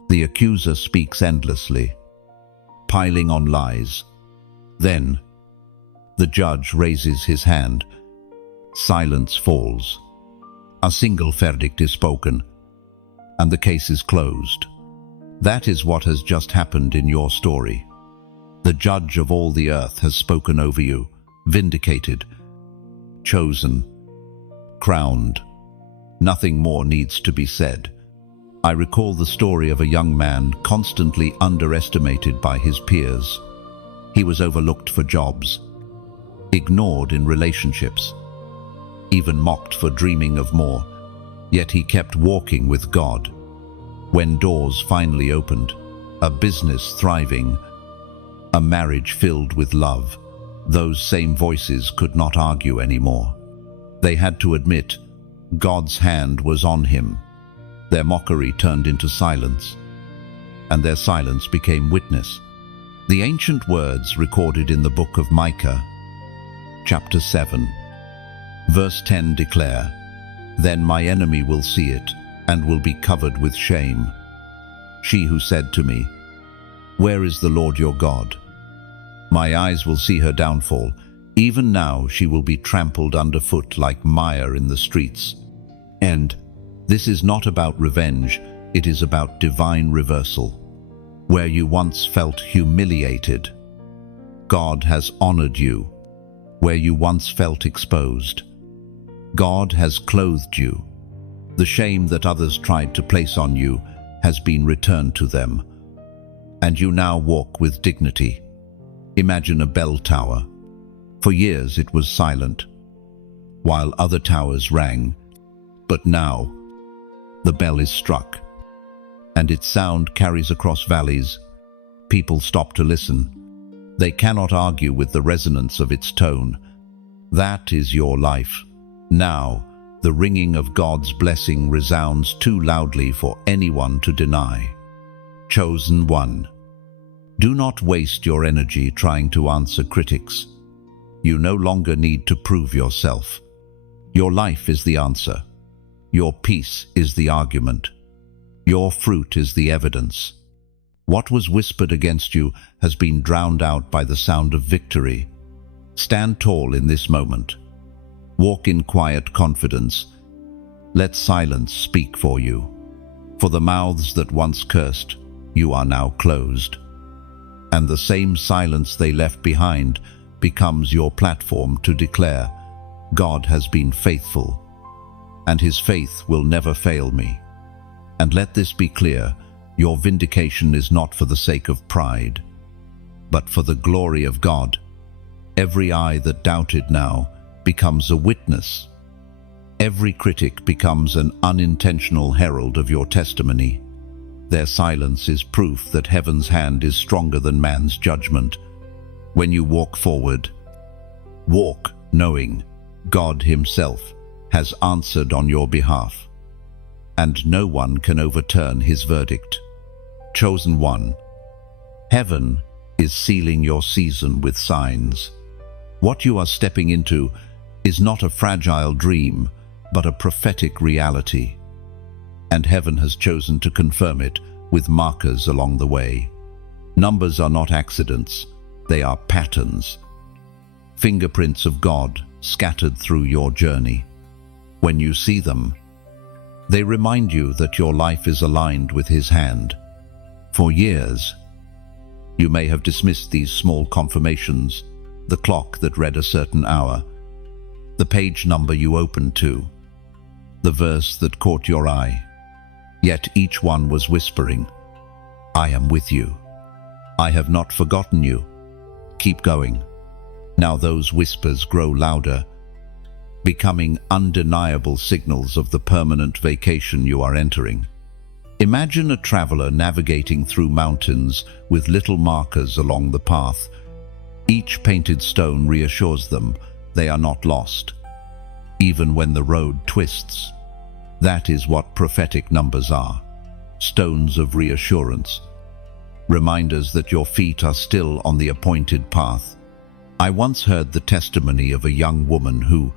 The accuser speaks endlessly, piling on lies. Then, the judge raises his hand. Silence falls. A single verdict is spoken, and the case is closed. That is what has just happened in your story. The judge of all the earth has spoken over you, vindicated, chosen, crowned. Nothing more needs to be said. I recall the story of a young man constantly underestimated by his peers. He was overlooked for jobs, ignored in relationships, even mocked for dreaming of more. Yet he kept walking with God. When doors finally opened, a business thriving, a marriage filled with love, those same voices could not argue anymore. They had to admit God's hand was on him. Their mockery turned into silence, and their silence became witness. The ancient words recorded in the book of Micah, chapter 7, verse 10 declare, "Then my enemy will see it, and will be covered with shame. She who said to me, 'Where is the Lord your God?' My eyes will see her downfall. Even now she will be trampled underfoot like mire in the streets." And this is not about revenge, it is about divine reversal. Where you once felt humiliated, God has honored you. Where you once felt exposed, God has clothed you. The shame that others tried to place on you has been returned to them, and you now walk with dignity. Imagine a bell tower. For years it was silent, while other towers rang. But now, the bell is struck. and its sound carries across valleys. People stop to listen. They cannot argue with the resonance of its tone. That is your life. Now, the ringing of God's blessing resounds too loudly for anyone to deny. Chosen one. Do not waste your energy trying to answer critics. You no longer need to prove yourself. Your life is the answer. Your peace is the argument. Your fruit is the evidence. What was whispered against you has been drowned out by the sound of victory. Stand tall in this moment. Walk in quiet confidence. Let silence speak for you. For the mouths that once cursed, you are now closed. And the same silence they left behind becomes your platform to declare, God has been faithful, and his faith will never fail me. And let this be clear, your vindication is not for the sake of pride, but for the glory of God. Every eye that doubted now becomes a witness. Every critic becomes an unintentional herald of your testimony. Their silence is proof that heaven's hand is stronger than man's judgment. When you walk forward, walk knowing God himself has answered on your behalf, and no one can overturn his verdict. Chosen one. Heaven is sealing your season with signs. What you are stepping into is not a fragile dream, but a prophetic reality. And heaven has chosen to confirm it with markers along the way. Numbers are not accidents, they are patterns. Fingerprints of God scattered through your journey. When you see them, they remind you that your life is aligned with his hand. For years, you may have dismissed these small confirmations, the clock that read a certain hour, the page number you opened to, the verse that caught your eye. Yet each one was whispering, I am with you. I have not forgotten you. Keep going. Now those whispers grow louder, becoming undeniable signals of the permanent vacation you are entering. Imagine a traveler navigating through mountains with little markers along the path. Each painted stone reassures them they are not lost, even when the road twists. That is what prophetic numbers are, stones of reassurance, reminders that your feet are still on the appointed path. I once heard the testimony of a young woman who,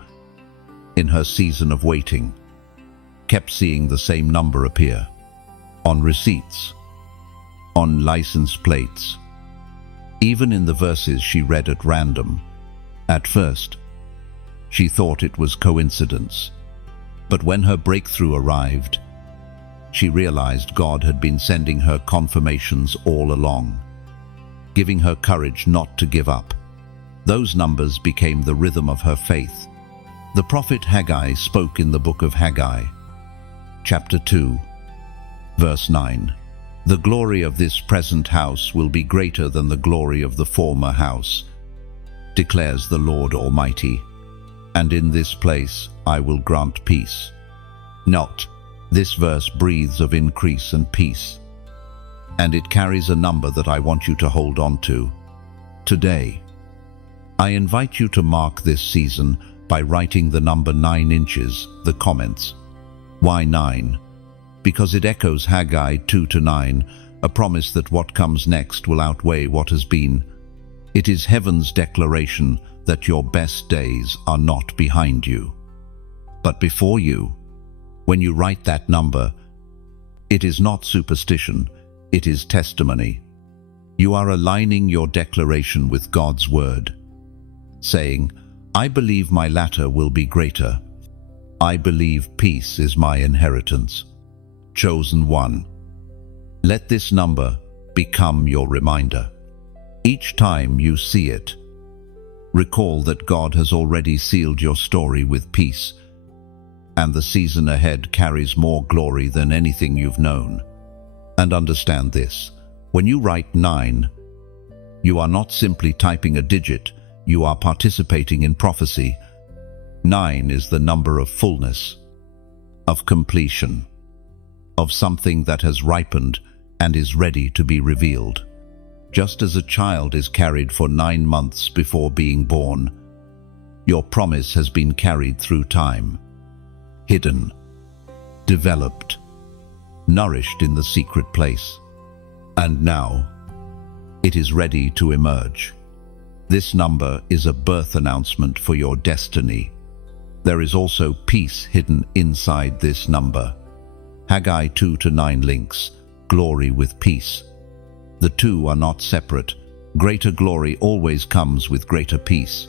in her season of waiting, kept seeing the same number appear on receipts, on license plates, even in the verses she read at random. At first, she thought it was coincidence, but when her breakthrough arrived, she realized God had been sending her confirmations all along, giving her courage not to give up. Those numbers became the rhythm of her faith. The prophet Haggai spoke in the book of Haggai, chapter 2, verse 9. The glory of this present house will be greater than the glory of the former house, declares the Lord Almighty. And in this place I will grant peace. Note, this verse breathes of increase and peace, and it carries a number that I want you to hold on to. Today, I invite you to mark this season by writing the number 9 inches, the comments. Why 9? Because it echoes Haggai 2-9, a promise that what comes next will outweigh what has been. It is heaven's declaration that your best days are not behind you, but before you. When you write that number, it is not superstition, it is testimony. You are aligning your declaration with God's word, saying, I believe my latter will be greater. I believe peace is my inheritance. Chosen one. Let this number become your reminder. Each time you see it, recall that God has already sealed your story with peace, and the season ahead carries more glory than anything you've known. And understand this, when you write 9, you are not simply typing a digit, you are participating in prophecy. 9 is the number of fullness, of completion, of something that has ripened and is ready to be revealed. Just as a child is carried for 9 months before being born, your promise has been carried through time, hidden, developed, nourished in the secret place. And now, it is ready to emerge. This number is a birth announcement for your destiny. There is also peace hidden inside this number. Haggai 2-9 links, glory with peace. The two are not separate. Greater glory always comes with greater peace.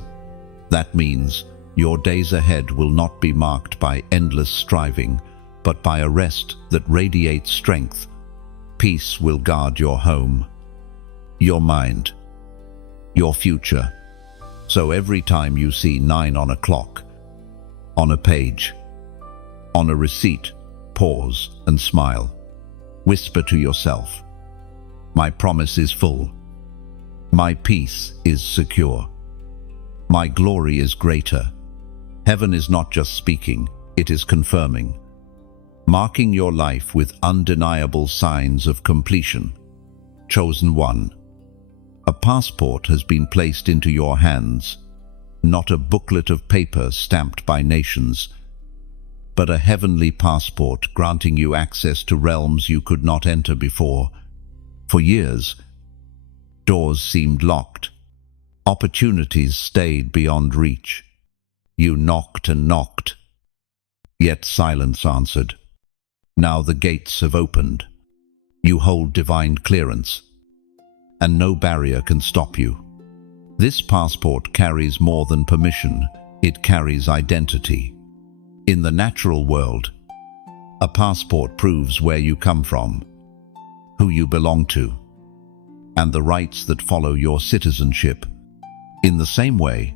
That means your days ahead will not be marked by endless striving, but by a rest that radiates strength. Peace will guard your home, your mind, your future. So every time you see 9 on a clock, on a page, on a receipt, pause and smile. Whisper to yourself, my promise is full. My peace is secure. My glory is greater. Heaven is not just speaking, it is confirming, marking your life with undeniable signs of completion. Chosen one. A passport has been placed into your hands, not a booklet of paper stamped by nations, but a heavenly passport granting you access to realms you could not enter before. For years, doors seemed locked. Opportunities stayed beyond reach. You knocked and knocked, yet silence answered. Now the gates have opened. You hold divine clearance, and no barrier can stop you. This passport carries more than permission, it carries identity. In the natural world, a passport proves where you come from, who you belong to, and the rights that follow your citizenship. In the same way,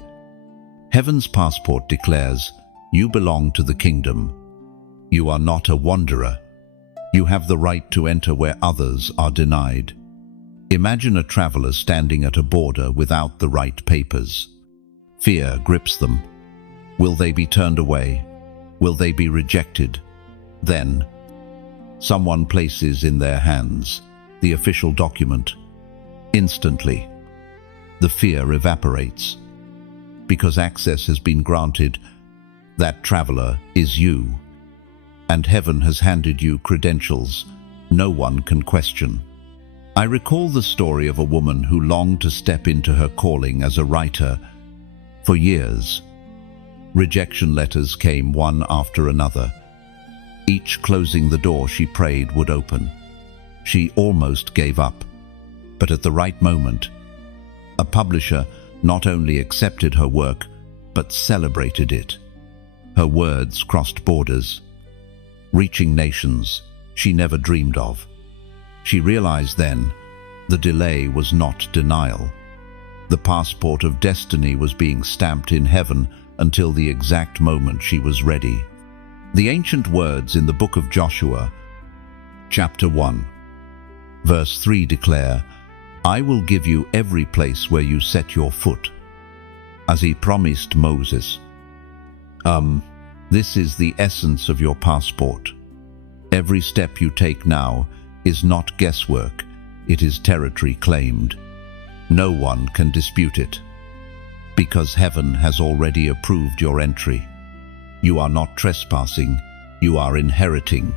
heaven's passport declares you belong to the kingdom. You are not a wanderer. You have the right to enter where others are denied. Imagine a traveler standing at a border without the right papers. Fear grips them. Will they be turned away? Will they be rejected? Then, someone places in their hands the official document. Instantly, the fear evaporates. Because access has been granted, that traveler is you. And heaven has handed you credentials no one can question. I recall the story of a woman who longed to step into her calling as a writer. For years, rejection letters came one after another, each closing the door she prayed would open. She almost gave up, but at the right moment, a publisher not only accepted her work, but celebrated it. Her words crossed borders, reaching nations she never dreamed of. She realized then the delay was not denial. The passport of destiny was being stamped in heaven until the exact moment she was ready. The ancient words in the book of Joshua, chapter 1, verse 3 declare, I will give you every place where you set your foot, as he promised Moses. This is the essence of your passport. Every step you take now is not guesswork, it is territory claimed. No one can dispute it, because heaven has already approved your entry. You are not trespassing, you are inheriting.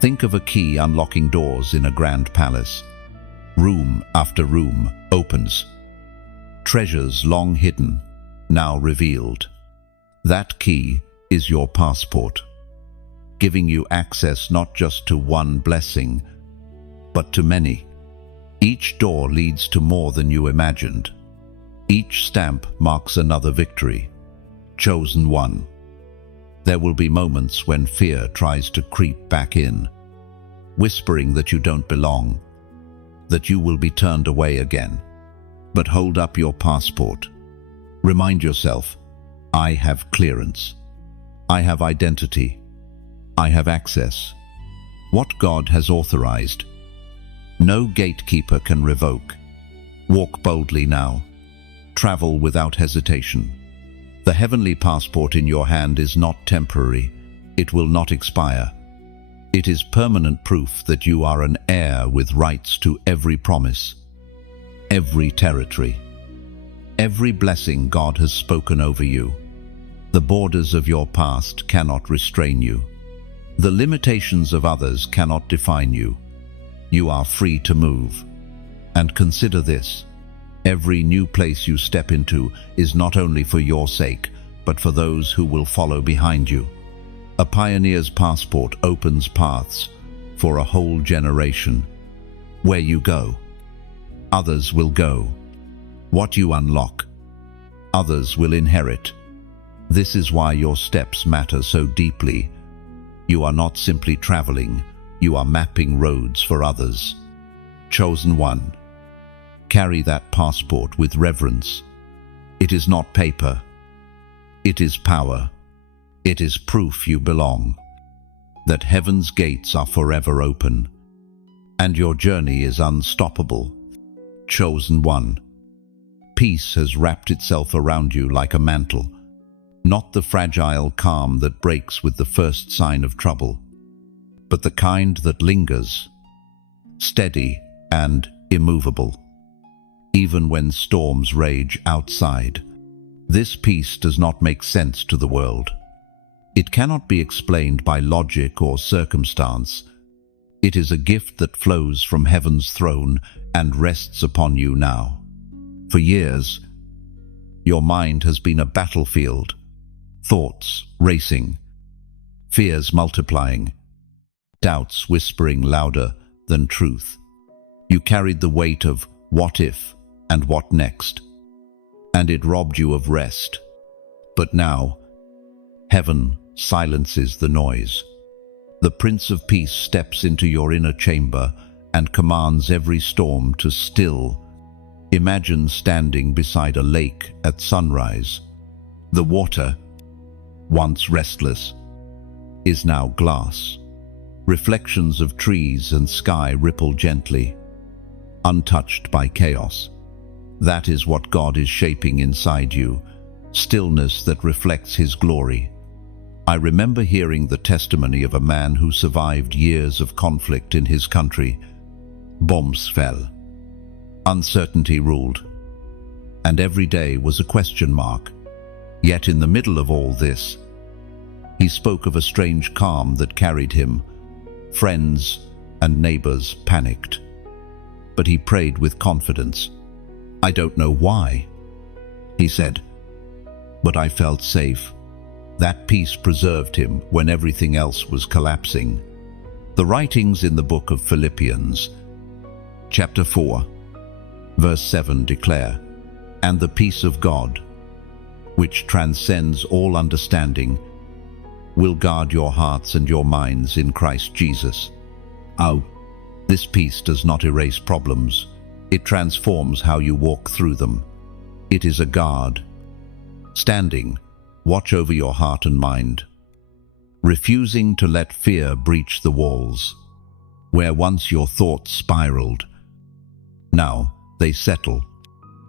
Think of a key unlocking doors in a grand palace. Room after room opens. Treasures long hidden, now revealed. That key is your passport, giving you access not just to one blessing, but to many. Each door leads to more than you imagined. Each stamp marks another victory. Chosen one. There will be moments when fear tries to creep back in, whispering that you don't belong, that you will be turned away again. But hold up your passport. Remind yourself, I have clearance. I have identity. I have access. What God has authorized, no gatekeeper can revoke. Walk boldly now. Travel without hesitation. The heavenly passport in your hand is not temporary. It will not expire. It is permanent proof that you are an heir with rights to every promise, every territory, every blessing God has spoken over you. The borders of your past cannot restrain you. The limitations of others cannot define you. You are free to move. And consider this: every new place you step into is not only for your sake, but for those who will follow behind you. A pioneer's passport opens paths for a whole generation. Where you go, others will go. What you unlock, others will inherit. This is why your steps matter so deeply. You are not simply traveling, you are mapping roads for others. Chosen one, carry that passport with reverence. It is not paper, it is power. It is proof you belong, that heaven's gates are forever open, and your journey is unstoppable. Chosen one, peace has wrapped itself around you like a mantle, not the fragile calm that breaks with the first sign of trouble, but the kind that lingers, steady and immovable. Even when storms rage outside, this peace does not make sense to the world. It cannot be explained by logic or circumstance. It is a gift that flows from heaven's throne and rests upon you now. For years, your mind has been a battlefield, thoughts racing, fears multiplying, doubts whispering louder than truth. You carried the weight of what if and what next, and it robbed you of rest. But now, heaven silences the noise. The Prince of Peace steps into your inner chamber and commands every storm to still. Imagine standing beside a lake at sunrise. The water, once restless, is now glass. Reflections of trees and sky ripple gently, untouched by chaos. That is what God is shaping inside you, stillness that reflects His glory. I remember hearing the testimony of a man who survived years of conflict in his country. Bombs fell. Uncertainty ruled. And every day was a question mark. Yet in the middle of all this, he spoke of a strange calm that carried him. Friends and neighbors panicked. But he prayed with confidence. "I don't know why," he said, "but I felt safe." That peace preserved him when everything else was collapsing. The writings in the book of Philippians, chapter 4, verse 7 declare, "And the peace of God, which transcends all understanding, will guard your hearts and your minds in Christ Jesus." Oh, this peace does not erase problems. It transforms how you walk through them. It is a guard, standing, watch over your heart and mind, refusing to let fear breach the walls. Where once your thoughts spiraled, now they settle.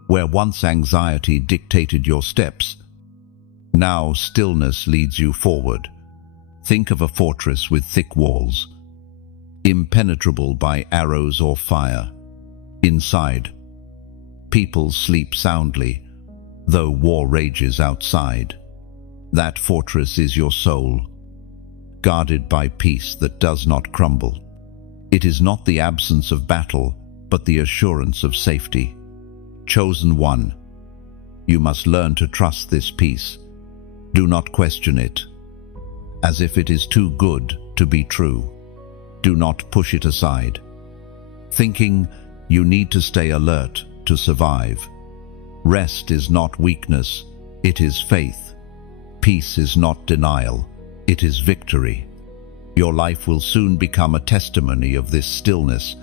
Where once anxiety dictated your steps, now stillness leads you forward. Think of a fortress with thick walls, impenetrable by arrows or fire. Inside, people sleep soundly, though war rages outside. That fortress is your soul, guarded by peace that does not crumble. It is not the absence of battle, but the assurance of safety. Chosen one, you must learn to trust this peace. Do not question it, as if it is too good to be true. Do not push it aside, thinking you need to stay alert to survive. Rest is not weakness, it is faith. Peace is not denial, it is victory. Your life will soon become a testimony of this stillness.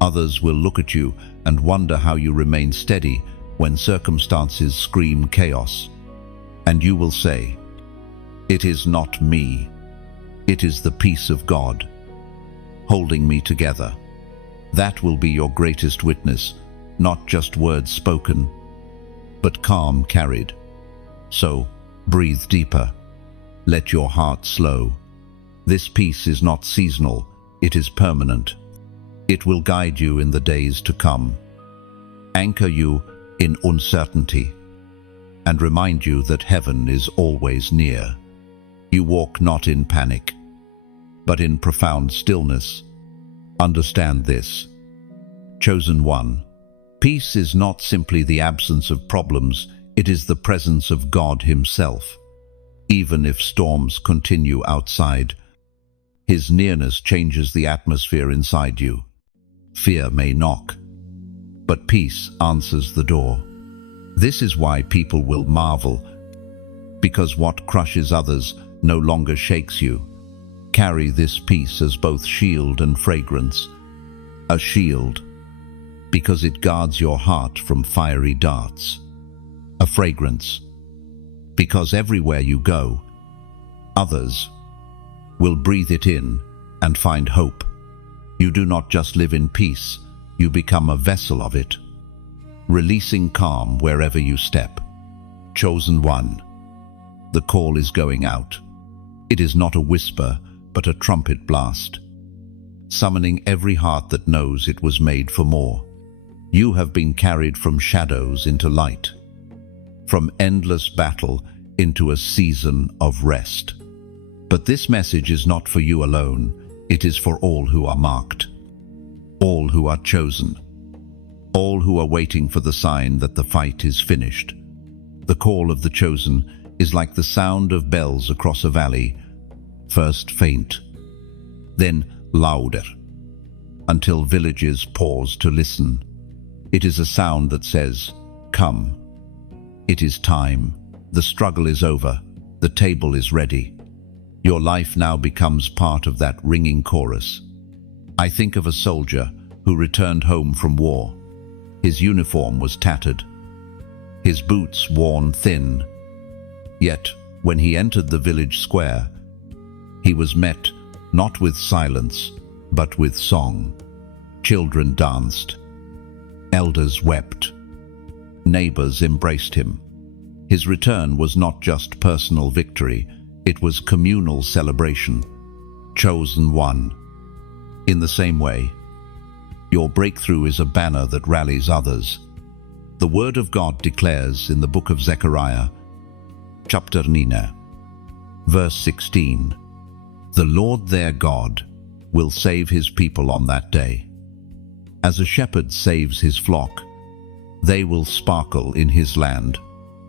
Others will look at you and wonder how you remain steady when circumstances scream chaos. And you will say, "It is not me, it is the peace of God, holding me together." That will be your greatest witness, not just words spoken, but calm carried. So, breathe deeper, let your heart slow, This peace is not seasonal, it is permanent. It will guide you in the days to come, anchor you in uncertainty, and remind you that heaven is always near. You walk not in panic, but in profound stillness. Understand this. Chosen one, peace is not simply the absence of problems, it is the presence of God Himself. Even if storms continue outside, His nearness changes the atmosphere inside you. Fear may knock, but peace answers the door. This is why people will marvel, because what crushes others no longer shakes you. Carry this peace as both shield and fragrance. A shield, because it guards your heart from fiery darts. A fragrance, because everywhere you go, others will breathe it in and find hope. You do not just live in peace, you become a vessel of it, releasing calm wherever you step. Chosen one, the call is going out. It is not a whisper, but a trumpet blast, summoning every heart that knows it was made for more. You have been carried from shadows into light, from endless battle into a season of rest. But this message is not for you alone, it is for all who are marked, all who are chosen, all who are waiting for the sign that the fight is finished. The call of the chosen is like the sound of bells across a valley, first faint, then louder, until villages pause to listen. It is a sound that says, "Come." It is time. The struggle is over. The table is ready. Your life now becomes part of that ringing chorus. I think of a soldier who returned home from war. His uniform was tattered, his boots worn thin. Yet, when he entered the village square, he was met not with silence, but with song. Children danced, elders wept, neighbors embraced him. His return was not just personal victory, it was communal celebration. Chosen one. In the same way, your breakthrough is a banner that rallies others. The Word of God declares in the book of Zechariah, chapter 9, verse 16, "The Lord their God will save His people on that day. As a shepherd saves his flock, they will sparkle in His land,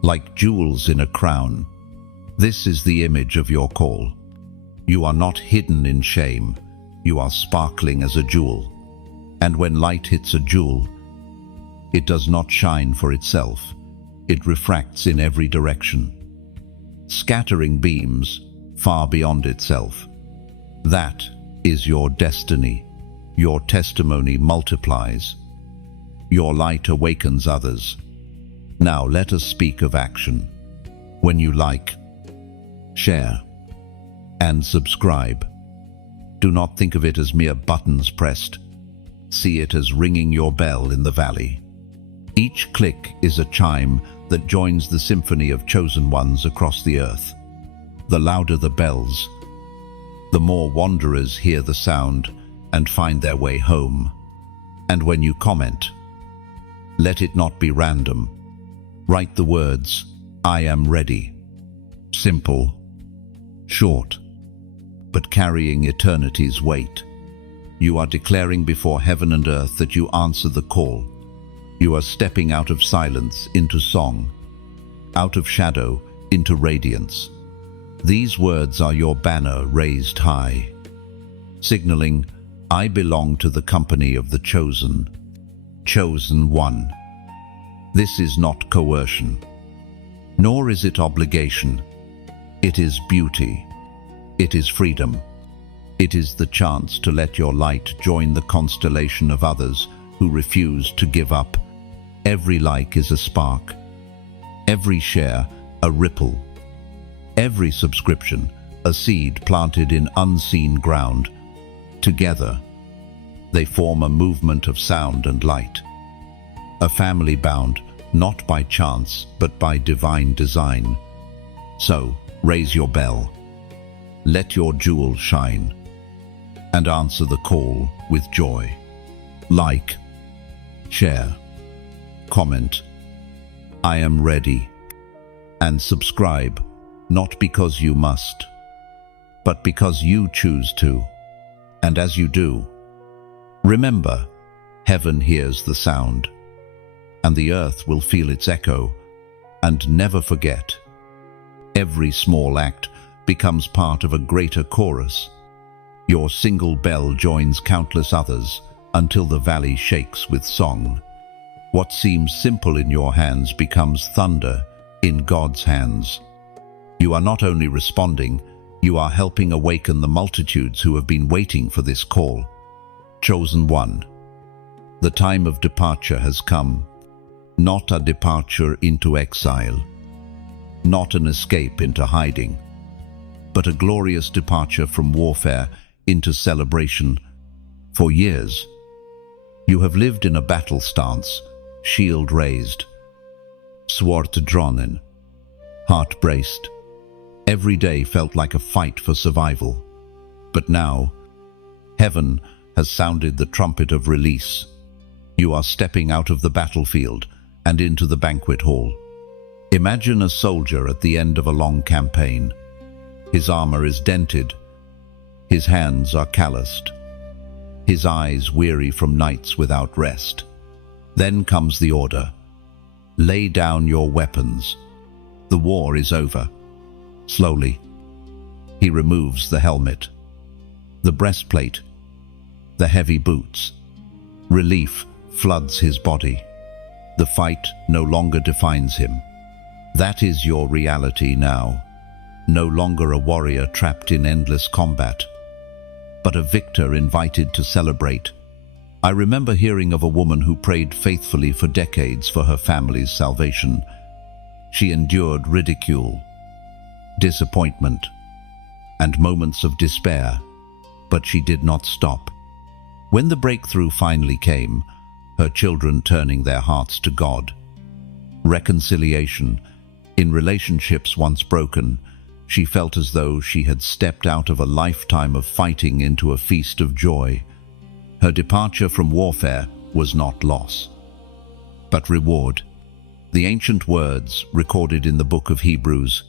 like jewels in a crown." This is the image of your call. You are not hidden in shame, you are sparkling as a jewel. And when light hits a jewel, it does not shine for itself, it refracts in every direction, scattering beams far beyond itself. That is your destiny. Your testimony multiplies. Your light awakens others. Now let us speak of action. When you like, share, and subscribe, do not think of it as mere buttons pressed. See it as ringing your bell in the valley. Each click is a chime that joins the symphony of chosen ones across the earth. The louder the bells, the more wanderers hear the sound and find their way home. And when you comment, let it not be random. Write the words, "I am ready." Simple, short, but carrying eternity's weight. You are declaring before heaven and earth that you answer the call. You are stepping out of silence into song, out of shadow into radiance. These words are your banner raised high, signaling, "I belong to the company of the chosen, chosen one." This is not coercion, nor is it obligation. It is beauty. It is freedom. It is the chance to let your light join the constellation of others who refuse to give up. Every like is a spark, every share a ripple, every subscription a seed planted in unseen ground. Together, they form a movement of sound and light, a family bound not by chance but by divine design. So, raise your bell, let your jewel shine, and answer the call with joy. Like, share, comment, I am ready, and subscribe, not because you must, but because you choose to. And as you do, remember, heaven hears the sound, and the earth will feel its echo. And never forget, every small act becomes part of a greater chorus. Your single bell joins countless others until the valley shakes with song. What seems simple in your hands becomes thunder in God's hands. You are not only responding, you are helping awaken the multitudes who have been waiting for this call. Chosen one, the time of departure has come. Not a departure into exile, not an escape into hiding, but a glorious departure from warfare into celebration. For years, you have lived in a battle stance, shield raised, sword drawn, heart braced. Every day felt like a fight for survival. But now, heaven has sounded the trumpet of release. You are stepping out of the battlefield and into the banquet hall. Imagine a soldier at the end of a long campaign. His armor is dented, his hands are calloused, his eyes weary from nights without rest. Then comes the order. Lay down your weapons. The war is over. Slowly, he removes the helmet, the breastplate, the heavy boots. Relief floods his body. The fight no longer defines him. That is your reality now. No longer a warrior trapped in endless combat, but a victor invited to celebrate. I remember hearing of a woman who prayed faithfully for decades for her family's salvation. She endured ridicule, disappointment, and moments of despair, but she did not stop. When the breakthrough finally came, her children turning their hearts to God, reconciliation in relationships once broken, she felt as though she had stepped out of a lifetime of fighting into a feast of joy. Her departure from warfare was not loss, but reward. The ancient words recorded in the book of Hebrews,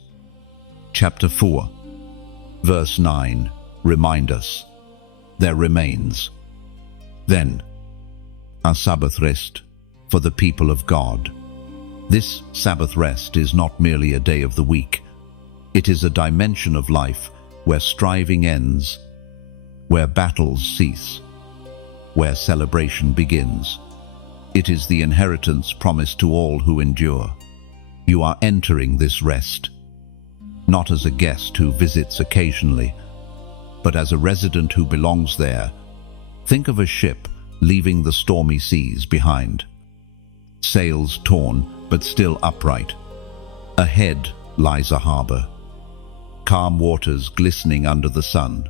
chapter 4, verse 9, remind us, there remains then a Sabbath rest for the people of God. This Sabbath rest is not merely a day of the week. It is a dimension of life where striving ends, where battles cease, where celebration begins. It is the inheritance promised to all who endure. You are entering this rest, not as a guest who visits occasionally, but as a resident who belongs there. Think of a ship leaving the stormy seas behind. Sails torn, but still upright. Ahead lies a harbor. Calm waters glistening under the sun.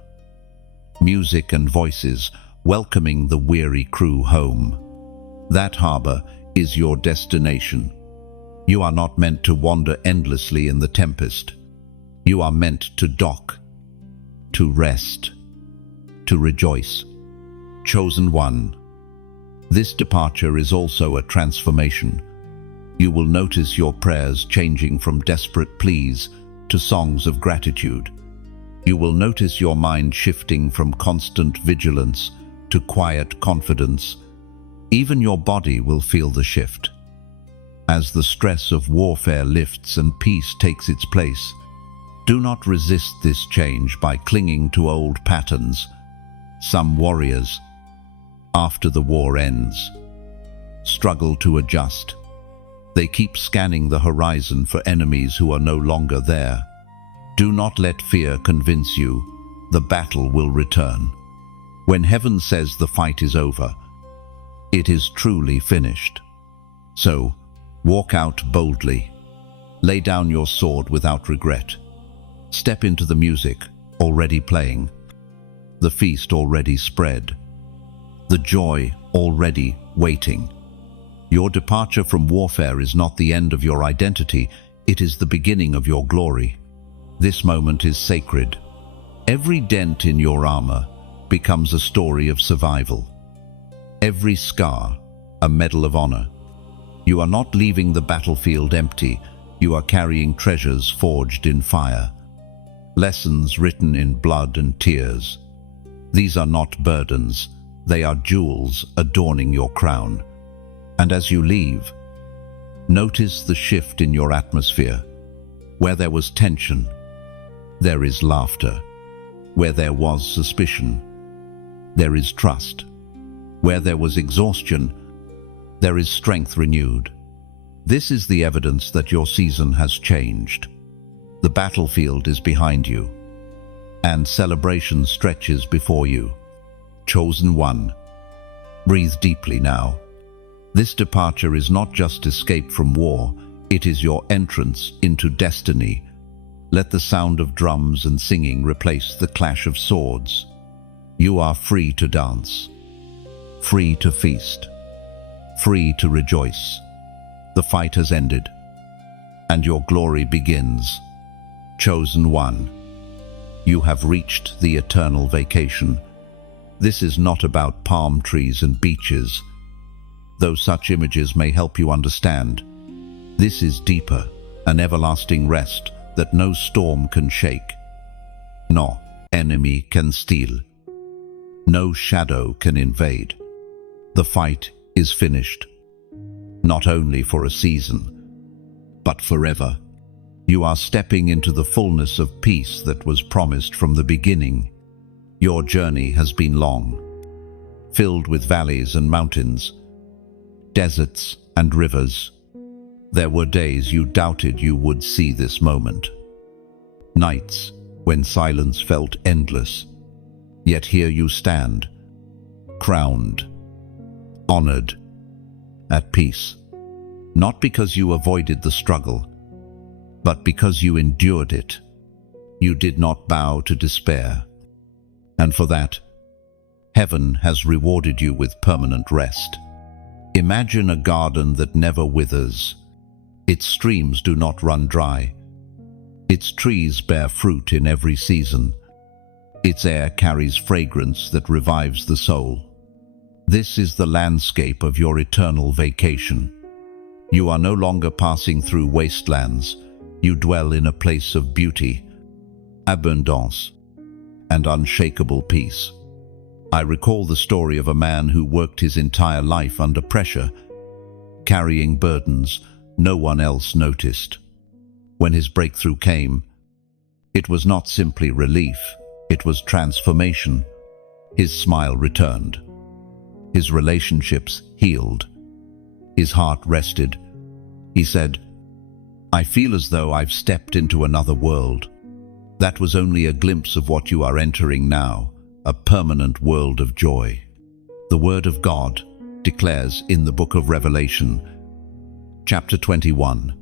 Music and voices welcoming the weary crew home. That harbor is your destination. You are not meant to wander endlessly in the tempest. You are meant to dock, to rest, to rejoice. Chosen one. This departure is also a transformation. You will notice your prayers changing from desperate pleas to songs of gratitude. You will notice your mind shifting from constant vigilance to quiet confidence. Even your body will feel the shift. As the stress of warfare lifts and peace takes its place, do not resist this change by clinging to old patterns. Some warriors, after the war ends, struggle to adjust. They keep scanning the horizon for enemies who are no longer there. Do not let fear convince you. The battle will return. When heaven says the fight is over, it is truly finished. So, walk out boldly. Lay down your sword without regret. Step into the music already playing, the feast already spread, the joy already waiting. Your departure from warfare is not the end of your identity, it is the beginning of your glory. This moment is sacred. Every dent in your armor becomes a story of survival. Every scar, a medal of honor. You are not leaving the battlefield empty. You are carrying treasures forged in fire. Lessons written in blood and tears. These are not burdens. They are jewels adorning your crown. And as you leave, notice the shift in your atmosphere. Where there was tension, there is laughter. Where there was suspicion, there is trust. Where there was exhaustion, there is strength renewed. This is the evidence that your season has changed. The battlefield is behind you, and celebration stretches before you. Chosen one, breathe deeply now. This departure is not just escape from war, it is your entrance into destiny. Let the sound of drums and singing replace the clash of swords. You are free to dance, free to feast, free to rejoice. The fight has ended, and your glory begins. Chosen one, you have reached the eternal vacation. This is not about palm trees and beaches, though such images may help you understand. This is deeper, an everlasting rest that no storm can shake. No enemy can steal. No shadow can invade. The fight is finished. Not only for a season, but forever. You are stepping into the fullness of peace that was promised from the beginning. Your journey has been long, filled with valleys and mountains, deserts and rivers. There were days you doubted you would see this moment. Nights when silence felt endless. Yet here you stand, crowned, honored, at peace. Not because you avoided the struggle, but because you endured it. You did not bow to despair. And for that, heaven has rewarded you with permanent rest. Imagine a garden that never withers. Its streams do not run dry. Its trees bear fruit in every season. Its air carries fragrance that revives the soul. This is the landscape of your eternal vacation. You are no longer passing through wastelands. You dwell in a place of beauty, abundance, and unshakable peace. I recall the story of a man who worked his entire life under pressure, carrying burdens no one else noticed. When his breakthrough came, it was not simply relief, it was transformation. His smile returned. His relationships healed. His heart rested. He said, "I feel as though I've stepped into another world." That was only a glimpse of what you are entering now, a permanent world of joy. The Word of God declares in the book of Revelation, chapter 21,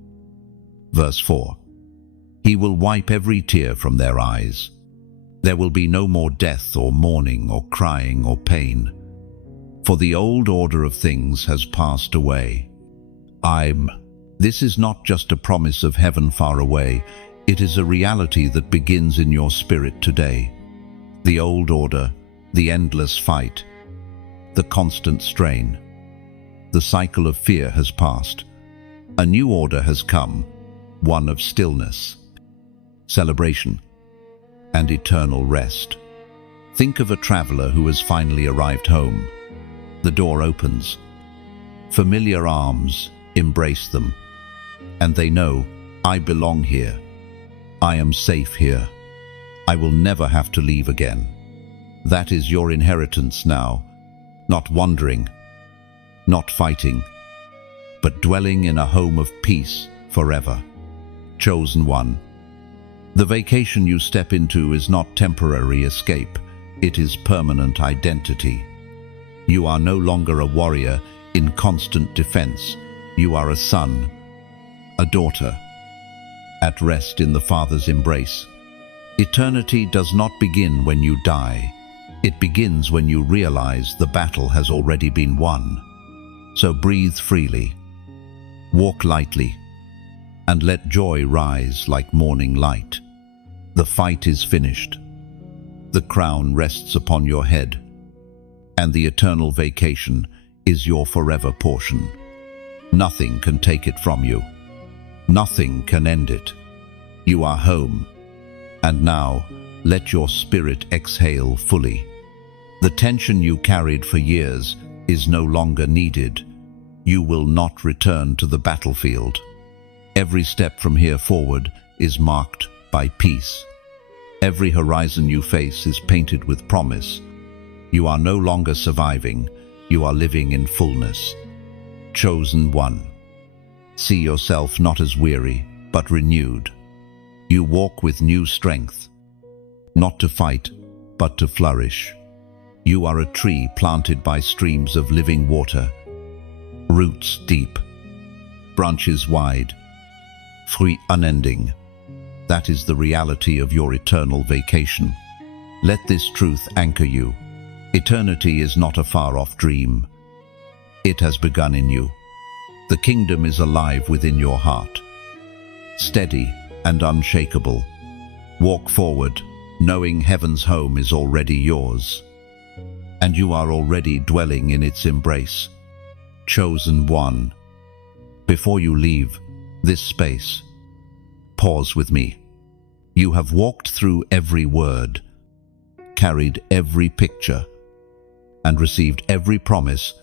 verse 4, "He will wipe every tear from their eyes. There will be no more death or mourning or crying or pain, for the old order of things has passed away." This is not just a promise of heaven far away, it is a reality that begins in your spirit today. The old order, the endless fight, the constant strain, the cycle of fear has passed. A new order has come, one of stillness, celebration, and eternal rest. Think of a traveler who has finally arrived home. The door opens. Familiar arms embrace them, and they know, "I belong here. I am safe here. I will never have to leave again." That is your inheritance now, not wandering, not fighting, but dwelling in a home of peace forever. Chosen one. The vacation you step into is not temporary escape, it is permanent identity. You are no longer a warrior in constant defense. You are a son, a daughter, at rest in the Father's embrace. Eternity does not begin when you die. It begins when you realize the battle has already been won. So breathe freely, walk lightly, and let joy rise like morning light. The fight is finished. The crown rests upon your head, and the eternal vacation is your forever portion. Nothing can take it from you. Nothing can end it. You are home, and now let your spirit exhale fully. The tension you carried for years is no longer needed. You will not return to the battlefield. Every step from here forward is marked by peace. Every horizon you face is painted with promise. You are no longer surviving, you are living in fullness. Chosen one. See yourself not as weary, but renewed. You walk with new strength, not to fight, but to flourish. You are a tree planted by streams of living water, roots deep, branches wide, fruit unending. That is the reality of your eternal vacation. Let this truth anchor you. Eternity is not a far-off dream. It has begun in you. The kingdom is alive within your heart. Steady and unshakable. Walk forward, knowing heaven's home is already yours. And you are already dwelling in its embrace. Chosen one. Before you leave this space, pause with me. You have walked through every word, carried every picture, and received every promise.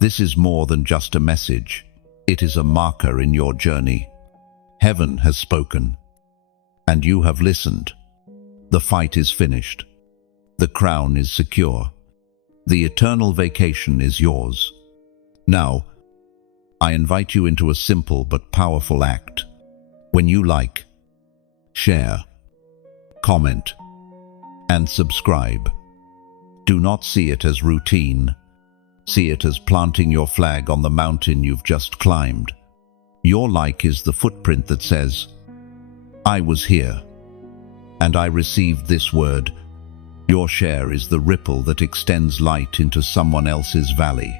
This is more than just a message. It is a marker in your journey. Heaven has spoken, and you have listened. The fight is finished. The crown is secure. The eternal vacation is yours. Now, I invite you into a simple but powerful act. When you like, share, comment, and subscribe, do not see it as routine. See it as planting your flag on the mountain you've just climbed. Your like is the footprint that says, I was here, and I received this word. Your share is the ripple that extends light into someone else's valley.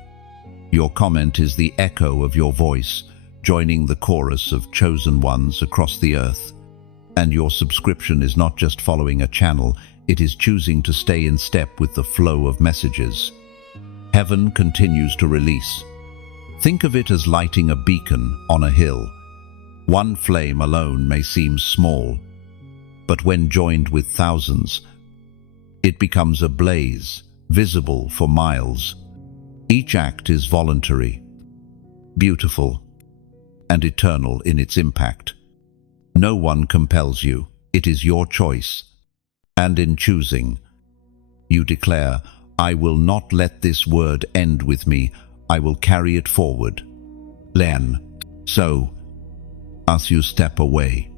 Your comment is the echo of your voice, joining the chorus of chosen ones across the earth. And your subscription is not just following a channel, it is choosing to stay in step with the flow of messages. Heaven continues to release. Think of it as lighting a beacon on a hill. One flame alone may seem small, but when joined with thousands, it becomes a blaze, visible for miles. Each act is voluntary, beautiful, and eternal in its impact. No one compels you, it is your choice. And in choosing, you declare, I will not let this word end with me, I will carry it forward. Learn. So, as you step away,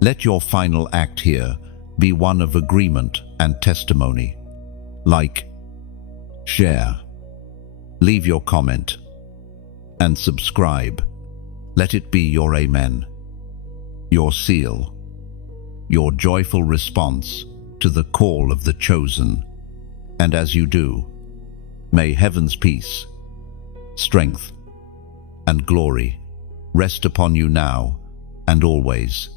let your final act here be one of agreement and testimony. Like, share, leave your comment, and subscribe. Let it be your amen, your seal, your joyful response to the call of the chosen. And as you do, may heaven's peace, strength, and glory rest upon you now and always.